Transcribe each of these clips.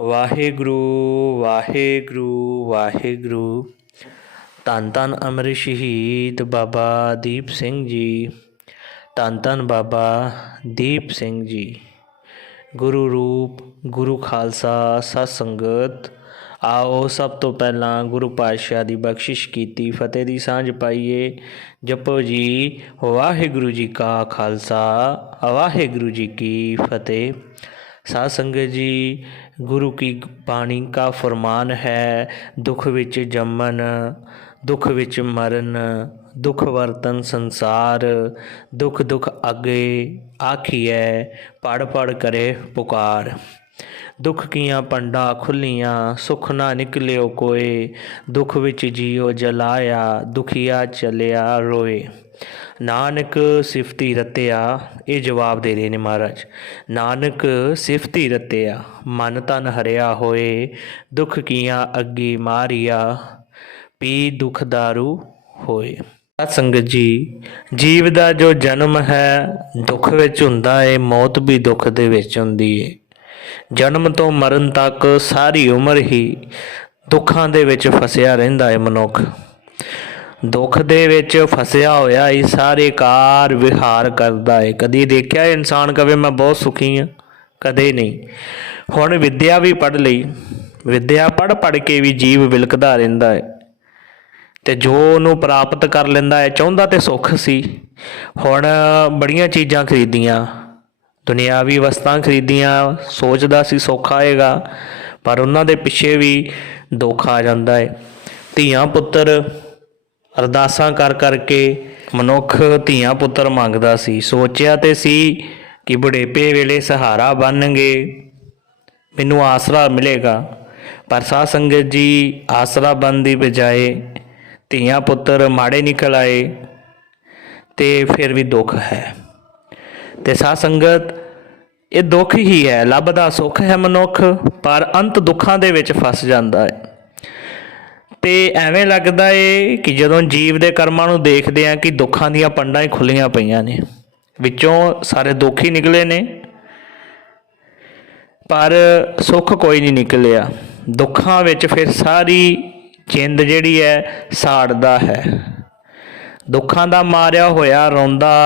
ਵਾਹਿਗੁਰੂ ਵਾਹਿਗੁਰੂ ਵਾਹਿਗੁਰੂ। ਧੰਨ ਧੰਨ ਅਮਰ ਸ਼ਹੀਦ ਬਾਬਾ ਦੀਪ ਸਿੰਘ ਜੀ। ਧੰਨ ਧੰਨ ਬਾਬਾ ਦੀਪ ਸਿੰਘ ਜੀ। ਗੁਰੂ ਰੂਪ, ਗੁਰੂ ਖਾਲਸਾ, ਸਤ ਸੰਗਤ। ਆਓ ਸਭ ਤੋਂ ਪਹਿਲਾਂ ਗੁਰੂ ਪਾਤਸ਼ਾਹ ਦੀ ਬਖਸ਼ਿਸ਼ ਕੀਤੀ, ਫਤਿਹ ਦੀ ਸਾਂਝ ਪਾਈਏ। ਜਪੋ ਜੀ, ਵਾਹਿਗੁਰੂ ਜੀ ਕਾ ਖਾਲਸਾ, ਵਾਹਿਗੁਰੂ ਜੀ ਕੀ ਫਤਿਹ। ਸਾਧ ਸੰਗਤ ਜੀ ਗੁਰੂ ਕੀ ਬਾਣੀ ਕਾ ਫਰਮਾਨ ਹੈ, ਦੁੱਖ ਵਿੱਚ ਜੰਮਨ, ਦੁੱਖ ਵਿੱਚ ਮਰਨ, ਦੁੱਖ ਵਰਤਨ ਸੰਸਾਰ, ਦੁੱਖ ਦੁੱਖ ਅਗੇ ਆਖੀਐ ਪੜ ਪੜ ਕਰੇ ਪੁਕਾਰ। ਦੁੱਖ ਕੀਆਂ ਪੰਡਾ ਖੁੱਲੀਆਂ, ਸੁਖ ਨਾ ਨਿਕਲਿਓ ਕੋਏ, ਦੁੱਖ ਵਿੱਚ ਜੀਉ ਜਲਾਇਆ, ਦੁਖੀਆ ਚਲਿਆ ਰੋਏ। ਨਾਨਕ ਸਿਫਤੀ ਰਤਿਆ, ਇਹ ਜਵਾਬ ਦੇ ਰਹੇ ਨੇ ਮਹਾਰਾਜ। ਨਾਨਕ ਸਿਫਤੀ ਰਤਿਆ, ਮਨ ਤਨ ਹਰਿਆ ਹੋਏ, ਦੁੱਖ ਕੀਆਂ ਅੱਗੇ ਮਾਰੀਆ, ਪੀ ਦੁਖ ਦਾਰੂ ਹੋਏ। ਸਤ ਸੰਗਤ ਜੀ, ਜੀਵ ਦਾ ਜੋ ਜਨਮ ਹੈ, ਦੁੱਖ ਵਿੱਚ ਹੁੰਦਾ ਏ, ਮੌਤ ਵੀ ਦੁੱਖ ਦੇ ਵਿੱਚ ਹੁੰਦੀ ਹੈ ਜਨਮ ਤੋਂ ਮਰਨ ਤੱਕ ਸਾਰੀ ਉਮਰ ਹੀ ਦੁੱਖਾਂ ਦੇ ਵਿੱਚ ਫਸਿਆ ਰਹਿੰਦਾ ਹੈ ਮਨੁੱਖ। ਦੁੱਖ ਦੇ ਵਿੱਚ ਫਸਿਆ ਹੋਇਆ ਹੀ ਸਾਰੇ ਕਾਰ ਵਿਹਾਰ ਕਰਦਾ ਹੈ ਕਦੀ ਦੇਖਿਆ ਇਨਸਾਨ ਕਵੇ ਮੈਂ ਬਹੁਤ ਸੁਖੀ ਹਾਂ ਕਦੇ ਨਹੀਂ। ਹੁਣ ਵਿਦਿਆ ਵੀ ਪੜ ਲਈ। ਵਿਦਿਆ ਪੜ ਪੜ ਕੇ ਵੀ ਜੀਵ ਵਿਲਕਦਾ ਰਹਿੰਦਾ ਹੈ ਤੇ ਜੋ ਉਹਨੂੰ ਪ੍ਰਾਪਤ ਕਰ ਲੈਂਦਾ ਹੈ ਚਾਹੁੰਦਾ ਤੇ ਸੁੱਖ ਸੀ। ਹੁਣ ਬੜੀਆਂ ਚੀਜ਼ਾਂ ਖਰੀਦੀਆਂ। ਦੁਨਿਆਵੀ ਵਸਤਾਂ ਖਰੀਦੀਆਂ। ਸੋਚਦਾ ਸੀ ਸੁੱਖ ਆਏਗਾ, ਪਰ ਉਹਨਾਂ ਦੇ ਪਿੱਛੇ ਵੀ ਦੁੱਖ ਆ ਜਾਂਦਾ ਹੈ ਧੀਆਂ ਪੁੱਤਰ ਅਰਦਾਸਾਂ ਕਰ ਕਰਕੇ ਮਨੁੱਖ ਧੀਆਂ ਪੁੱਤਰ ਮੰਗਦਾ ਸੀ। ਸੋਚਿਆ ਤੇ ਸੀ ਕਿ ਬੁਢੇਪੇ ਵੇਲੇ ਸਹਾਰਾ ਬਣਨਗੇ। ਮੈਨੂੰ ਆਸਰਾ ਮਿਲੇਗਾ। ਪਰ ਸਾਧ ਸੰਗਤ ਜੀ, ਆਸਰਾ ਬਣ ਦੀ ਬਜਾਏ ਧੀਆਂ ਪੁੱਤਰ ਮਾੜੇ ਨਿਕਲ ਆਏ ਤੇ ਫਿਰ ਵੀ ਦੁੱਖ ਹੈ। ਤੇ ਸਾਧ ਸੰਗਤ, ਇਹ ਦੁੱਖ ਹੀ ਹੈ। ਲੱਭਦਾ ਸੁੱਖ ਹੈ ਮਨੁੱਖ, ਪਰ ਅੰਤ ਦੁੱਖਾਂ ਦੇ ਵਿੱਚ ਫਸ ਜਾਂਦਾ ਹੈ। ਤੇ ਐਵੇਂ ਲੱਗਦਾ ਏ ਕਿ ਜਦੋਂ ਜੀਵ ਦੇ ਕਰਮਾਂ ਨੂੰ ਦੇਖਦੇ ਆ ਕਿ ਦੁੱਖਾਂ ਦੀਆਂ ਪੰਡਾਂ ਹੀ ਖੁੱਲੀਆਂ ਪਈਆਂ ਨੇ, ਵਿੱਚੋਂ ਸਾਰੇ ਦੁੱਖ ਹੀ ਨਿਕਲੇ ਨੇ। ਪਰ ਸੁੱਖ ਕੋਈ ਨਹੀਂ ਨਿਕਲਿਆ। ਦੁੱਖਾਂ ਵਿੱਚ ਫਿਰ ਸਾਰੀ ਜਿੰਦ ਜਿਹੜੀ ਹੈ ਸਾੜਦਾ ਹੈ। ਦੁੱਖਾਂ ਦਾ ਮਾਰਿਆ ਹੋਇਆ ਰੋਂਦਾ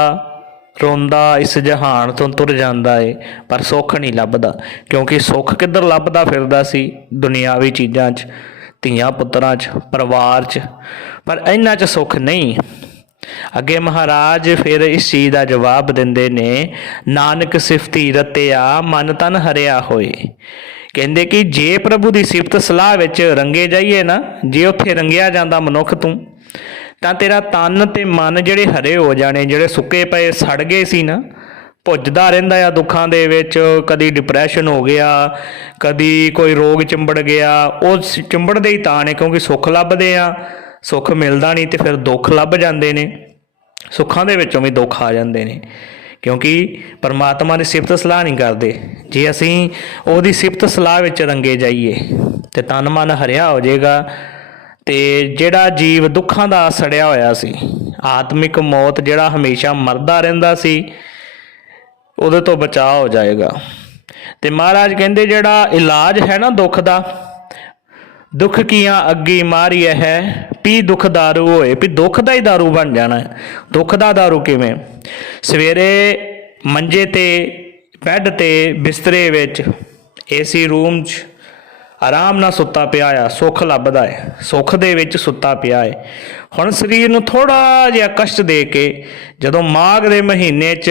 ਰੋਂਦਾ ਇਸ ਜਹਾਨ ਤੋਂ ਤੁਰ ਜਾਂਦਾ ਏ, ਪਰ ਸੁੱਖ ਨਹੀਂ ਲੱਭਦਾ, ਕਿਉਂਕਿ ਸੁੱਖ ਕਿੱਧਰ ਲੱਭਦਾ ਫਿਰਦਾ ਸੀ? ਦੁਨਿਆਵੀ ਚੀਜ਼ਾਂ 'ਚ। ਧੀਆਂ ਪੁੱਤਰਾਂ 'ਚ, ਪਰਿਵਾਰ 'ਚ, ਪਰ ਇਹਨਾਂ 'ਚ ਸੁੱਖ ਨਹੀਂ। ਅੱਗੇ ਮਹਾਰਾਜ ਫਿਰ ਇਸ ਚੀਜ਼ ਦਾ ਜਵਾਬ ਦਿੰਦੇ ਨੇ, ਨਾਨਕ ਸਿਫਤੀ ਰਤਿਆ, ਮਨ ਤਨ ਹਰਿਆ ਹੋਏ। ਕਹਿੰਦੇ ਕਿ ਜੇ ਪ੍ਰਭੂ ਦੀ ਸਿਫਤ ਸਲਾਹ ਵਿੱਚ ਰੰਗੇ ਜਾਈਏ ਨਾ, ਜੇ ਉੱਥੇ ਰੰਗਿਆ ਜਾਂਦਾ ਮਨੁੱਖ ਤੂੰ, ਤਾਂ ਤੇਰਾ ਤਨ ਤੇ ਮਨ ਜਿਹੜੇ ਹਰੇ ਹੋ ਜਾਣੇ, ਜਿਹੜੇ ਸੁੱਕੇ ਪਏ, ਸੜ ਗਏ ਸੀ ਨਾ ਭੁੱਜਦਾ ਰਹਿੰਦਾ ਆ ਦੁੱਖਾਂ ਦੇ ਵਿੱਚ, ਕਦੀ ਡਿਪਰੈਸ਼ਨ ਹੋ ਗਿਆ, ਕਦੀ ਕੋਈ ਰੋਗ ਚਿੰਬੜ ਗਿਆ, ਉਹ ਚਿੰਬੜਦੇ ਹੀ ਤਾਂ ਨੇ ਕਿਉਂਕਿ ਸੁੱਖ ਲੱਭਦੇ ਆ, ਸੁੱਖ ਮਿਲਦਾ ਨਹੀਂ ਤੇ ਫਿਰ ਦੁੱਖ ਲੱਭ ਜਾਂਦੇ ਨੇ, ਸੁੱਖਾਂ ਦੇ ਵਿੱਚੋਂ ਵੀ ਦੁੱਖ ਆ ਜਾਂਦੇ ਨੇ, ਕਿਉਂਕਿ ਪਰਮਾਤਮਾ ਦੀ ਸਿਫਤ ਸਲਾਹ ਨਹੀਂ ਕਰਦੇ, ਜੇ ਅਸੀਂ ਉਹਦੀ ਸਿਫਤ ਸਲਾਹ ਵਿੱਚ ਰੰਗੇ ਜਾਈਏ, ਤੇ ਤਨ ਮਨ ਹਰਿਆ ਹੋ ਜਾਏਗਾ, ਤੇ ਜਿਹੜਾ ਜੀਵ ਦੁੱਖਾਂ ਦਾ ਸੜਿਆ ਹੋਇਆ ਸੀ, ਆਤਮਿਕ ਮੌਤ ਜਿਹੜਾ ਹਮੇਸ਼ਾ ਮਰਦਾ ਰਹਿੰਦਾ ਸੀ ਉਹਦੇ ਤੋਂ ਬਚਾਅ ਹੋ ਜਾਏਗਾ। ਤੇ ਮਹਾਰਾਜ ਕਹਿੰਦੇ ਜਿਹੜਾ ਇਲਾਜ ਹੈ ਨਾ ਦੁੱਖ ਦਾ, ਦੁੱਖ ਕੀਆਂ ਅੱਗੀ ਮਾਰੀ ਹੈ, ਪੀ ਦੁੱਖ ਦਾਰੂ ਹੋਏ ਵੀ ਦੁੱਖ ਦਾ ਹੀ ਦਾਰੂ ਬਣ ਜਾਣਾ ਦੁੱਖ ਦਾ ਦਾਰੂ ਕਿਵੇਂ? ਸਵੇਰੇ ਮੰਜੇ ਤੇ, ਬੈੱਡ ਤੇ, ਬਿਸਤਰੇ ਵਿੱਚ, ਏਸੀ ਰੂਮ 'ਚ ਆਰਾਮ ਨਾਲ ਸੁੱਤਾ ਪਿਆ ਆ, ਸੁੱਖ ਲੱਭਦਾ ਹੈ, ਸੁੱਖ ਦੇ ਵਿੱਚ ਸੁੱਤਾ ਪਿਆ ਹੈ। ਹੁਣ ਸਰੀਰ ਨੂੰ ਥੋੜਾ ਜਿਹਾ ਕਸ਼ਟ ਦੇ ਕੇ ਜਦੋਂ ਮਾਘ ਦੇ ਮਹੀਨੇ 'ਚ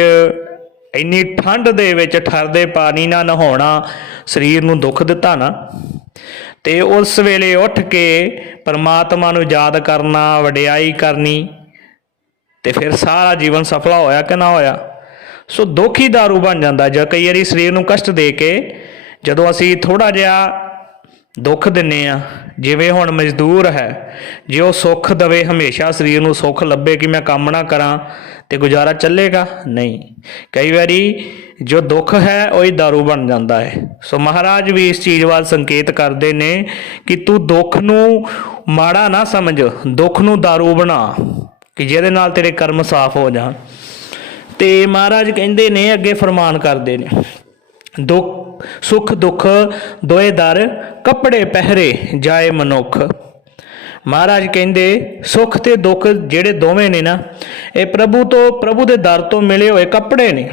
ਇੰਨੀ ਠੰਡ ਦੇ ਵਿੱਚ ਠਰਦੇ ਪਾਣੀ ਨਾਲ ਨਹਾਉਣਾ, ਸਰੀਰ ਨੂੰ ਦੁੱਖ ਦਿੱਤਾ ਨਾ। ਤੇ ਉਸ ਵੇਲੇ ਉੱਠ ਕੇ ਪਰਮਾਤਮਾ ਨੂੰ ਯਾਦ ਕਰਨਾ, ਵਡਿਆਈ ਕਰਨੀ, ਤੇ ਫਿਰ ਸਾਰਾ ਜੀਵਨ ਸਫਲਾ ਹੋਇਆ ਕਿ ਨਾ ਹੋਇਆ? ਸੋ ਦੁੱਖ ਹੀ ਦਾਰੂ ਬਣ ਜਾਂਦਾ, ਜਾਂ ਕਈ ਵਾਰੀ ਸਰੀਰ ਨੂੰ ਕਸ਼ਟ ਦੇ ਕੇ ਜਦੋਂ ਅਸੀਂ ਥੋੜਾ ਜਿਹਾ ਦੁੱਖ ਦਿੰਨੇ ਆ, ਜਿਵੇਂ ਹੁਣ ਮਜ਼ਦੂਰ ਹੈ, ਜੇ ਉਹ ਸੁੱਖ ਦਵੇ, ਹਮੇਸ਼ਾ ਸਰੀਰ ਨੂੰ ਸੁੱਖ ਲੱਭੇ ਕਿ ਮੈਂ ਕੰਮ ਨਾ ਕਰਾਂ ਤੇ ਗੁਜ਼ਾਰਾ ਚੱਲੇਗਾ? ਨਹੀਂ। ਕਈ ਵਾਰੀ ਜੋ ਦੁੱਖ ਹੈ, ਉਹ ਹੀ ਦਾਰੂ ਬਣ ਜਾਂਦਾ ਹੈ। ਸੋ ਮਹਾਰਾਜ ਵੀ ਇਸ ਚੀਜ਼ ਵੱਲ ਸੰਕੇਤ ਕਰਦੇ ਨੇ ਕਿ ਤੂੰ ਦੁੱਖ ਨੂੰ ਮਾੜਾ ਨਾ ਸਮਝ, ਦੁੱਖ ਨੂੰ ਦਾਰੂ ਬਣਾ, ਕਿ ਜਿਹਦੇ ਨਾਲ ਤੇਰੇ ਕਰਮ ਸਾਫ਼ ਹੋ ਜਾਣ। ਤੇ ਮਹਾਰਾਜ ਕਹਿੰਦੇ ਨੇ, ਅੱਗੇ ਫਰਮਾਨ ਕਰਦੇ ਨੇ, ਦੁੱਖ, ਸੁਖ, ਦੁੱਖ, ਦੋਏ ਦਰ, ਕੱਪੜੇ ਪਹਿਰੇ, ਜਾਏ ਮਨੁੱਖ। ਮਹਾਰਾਜ ਕਹਿੰਦੇ, ਸੁੱਖ ਤੇ ਦੁੱਖ ਜਿਹੜੇ ਦੋਵੇਂ ਨੇ ਨਾ, ਇਹ ਪ੍ਰਭੂ ਤੋਂ, ਪ੍ਰਭੂ ਦੇ ਦਰ ਤੋਂ ਮਿਲੇ ਹੋਏ ਕੱਪੜੇ ਨੇ।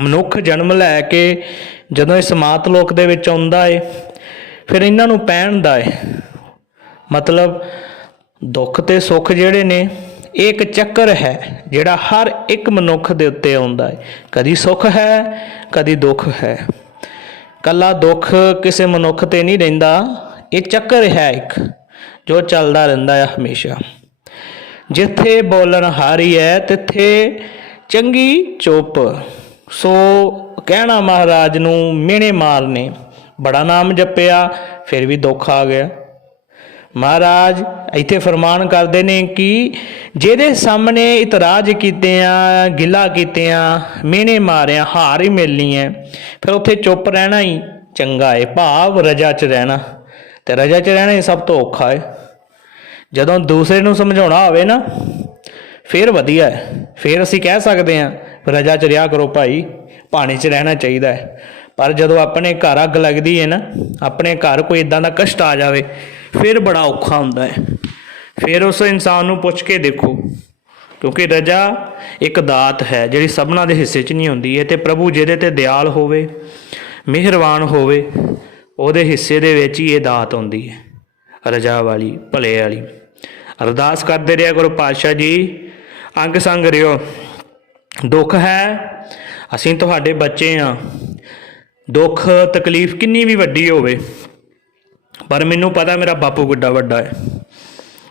ਮਨੁੱਖ ਜਨਮ ਲੈ ਕੇ ਜਦੋਂ ਇਸ ਮਾਤ ਲੋਕ ਦੇ ਵਿੱਚ ਆਉਂਦਾ ਏ, ਫਿਰ ਇਹਨਾਂ ਨੂੰ ਪਹਿਨਦਾ ਏ। ਮਤਲਬ ਦੁੱਖ ਤੇ ਸੁੱਖ ਜਿਹੜੇ ਨੇ, ਇਹ ਇੱਕ ਚੱਕਰ ਹੈ ਜਿਹੜਾ ਹਰ ਇੱਕ ਮਨੁੱਖ ਦੇ ਉੱਤੇ ਆਉਂਦਾ ਹੈ ਕਦੀ ਸੁੱਖ ਹੈ, ਕਦੀ ਦੁੱਖ ਹੈ। ਕੱਲਾ ਦੁੱਖ ਕਿਸੇ ਮਨੁੱਖ ਤੇ ਨਹੀਂ ਰਹਿੰਦਾ, ਇਹ ਚੱਕਰ ਹੈ ਇੱਕ। ਜੋ ਚੱਲਦਾ ਰਹਿੰਦਾ ਹੈ ਹਮੇਸ਼ਾ। ਜਿੱਥੇ ਬੋਲਣ ਹਾਰੀ ਹੈ ਤਿੱਥੇ ਚੰਗੀ ਚੁੱਪ। ਸੋ ਕਹਿਣਾ ਮਹਾਰਾਜ ਨੂੰ ਮਿਹਣੇ ਮਾਰਨੇ। ਬੜਾ ਨਾਮ ਜਪਿਆ, ਫਿਰ ਵੀ ਦੁੱਖ ਆ ਗਿਆ। ਮਹਾਰਾਜ ਇੱਥੇ ਫਰਮਾਨ ਕਰਦੇ ਨੇ ਕਿ ਜਿਹਦੇ ਸਾਹਮਣੇ ਇਤਰਾਜ਼ ਕੀਤੇ ਆ ਗਿਲਾ ਕੀਤੇ ਆ ਮਿਹਣੇ ਮਾਰਿਆ ਹਾਰ ਹੀ ਮਿਲਣੀ ਹੈ ਫਿਰ ਉੱਥੇ ਚੁੱਪ ਰਹਿਣਾ ਹੀ ਚੰਗਾ ਹੈ ਭਾਵ ਰਜਾ 'ਚ ਰਹਿਣਾ। ਤੇ ਰਜਾ 'ਚ ਰਹਿਣਾ ਹੀ ਸਭ ਤੋਂ ਔਖਾ ਹੈ। ਜਦੋਂ ਦੂਸਰੇ ਨੂੰ ਸਮਝਾਉਣਾ ਹੋਵੇ ਨਾ, ਫਿਰ ਵਧੀਆ ਹੈ। ਫਿਰ ਅਸੀਂ ਕਹਿ ਸਕਦੇ ਹਾਂ, ਰਜਾ 'ਚ ਰਿਹਾ ਕਰੋ ਭਾਈ, ਪਾਣੀ 'ਚ ਰਹਿਣਾ ਚਾਹੀਦਾ ਹੈ। ਪਰ ਜਦੋਂ ਆਪਣੇ ਘਰ ਅੱਗ ਲੱਗਦੀ ਹੈ ਨਾ, ਆਪਣੇ ਘਰ ਕੋਈ ਇਦਾਂ ਦਾ ਕਸ਼ਟ ਆ ਜਾਵੇ, ਫਿਰ ਬੜਾ ਔਖਾ ਹੁੰਦਾ ਹੈ। ਫਿਰ ਉਸ ਇਨਸਾਨ ਨੂੰ ਪੁੱਛ ਕੇ ਦੇਖੋ, ਕਿਉਂਕਿ ਰਜਾ ਇੱਕ ਦਾਤ ਹੈ, ਜਿਹੜੀ ਸਭਨਾਂ ਦੇ ਹਿੱਸੇ 'ਚ ਨਹੀਂ ਹੁੰਦੀ ਹੈ ਤੇ ਪ੍ਰਭੂ ਜਿਹਦੇ ਤੇ ਦਿਆਲ ਹੋਵੇ, ਮਿਹਰਬਾਨ ਹੋਵੇ ਉਹਦੇ ਹਿੱਸੇ ਦੇ ਵਿੱਚ ਹੀ ਇਹ ਦਾਤ ਆਉਂਦੀ ਹੈ, ਰਜਾ ਵਾਲੀ, ਭਲੇ ਵਾਲੀ। ਅਰਦਾਸ ਕਰਦੇ ਰਿਹਾ ਕਰੋ ਪਾਤਸ਼ਾਹ ਜੀ, ਅੰਗ ਸੰਗ ਰਿਓ, ਦੁੱਖ ਹੈ, ਅਸੀਂ ਤੁਹਾਡੇ ਬੱਚੇ ਆ ਦੁੱਖ, ਤਕਲੀਫ ਕਿੰਨੀ ਵੀ ਵੱਡੀ ਹੋਵੇ, ਪਰ ਮੈਨੂੰ ਪਤਾ ਮੇਰਾ ਬਾਪੂ ਕਿੱਡਾ ਵੱਡਾ ਹੈ।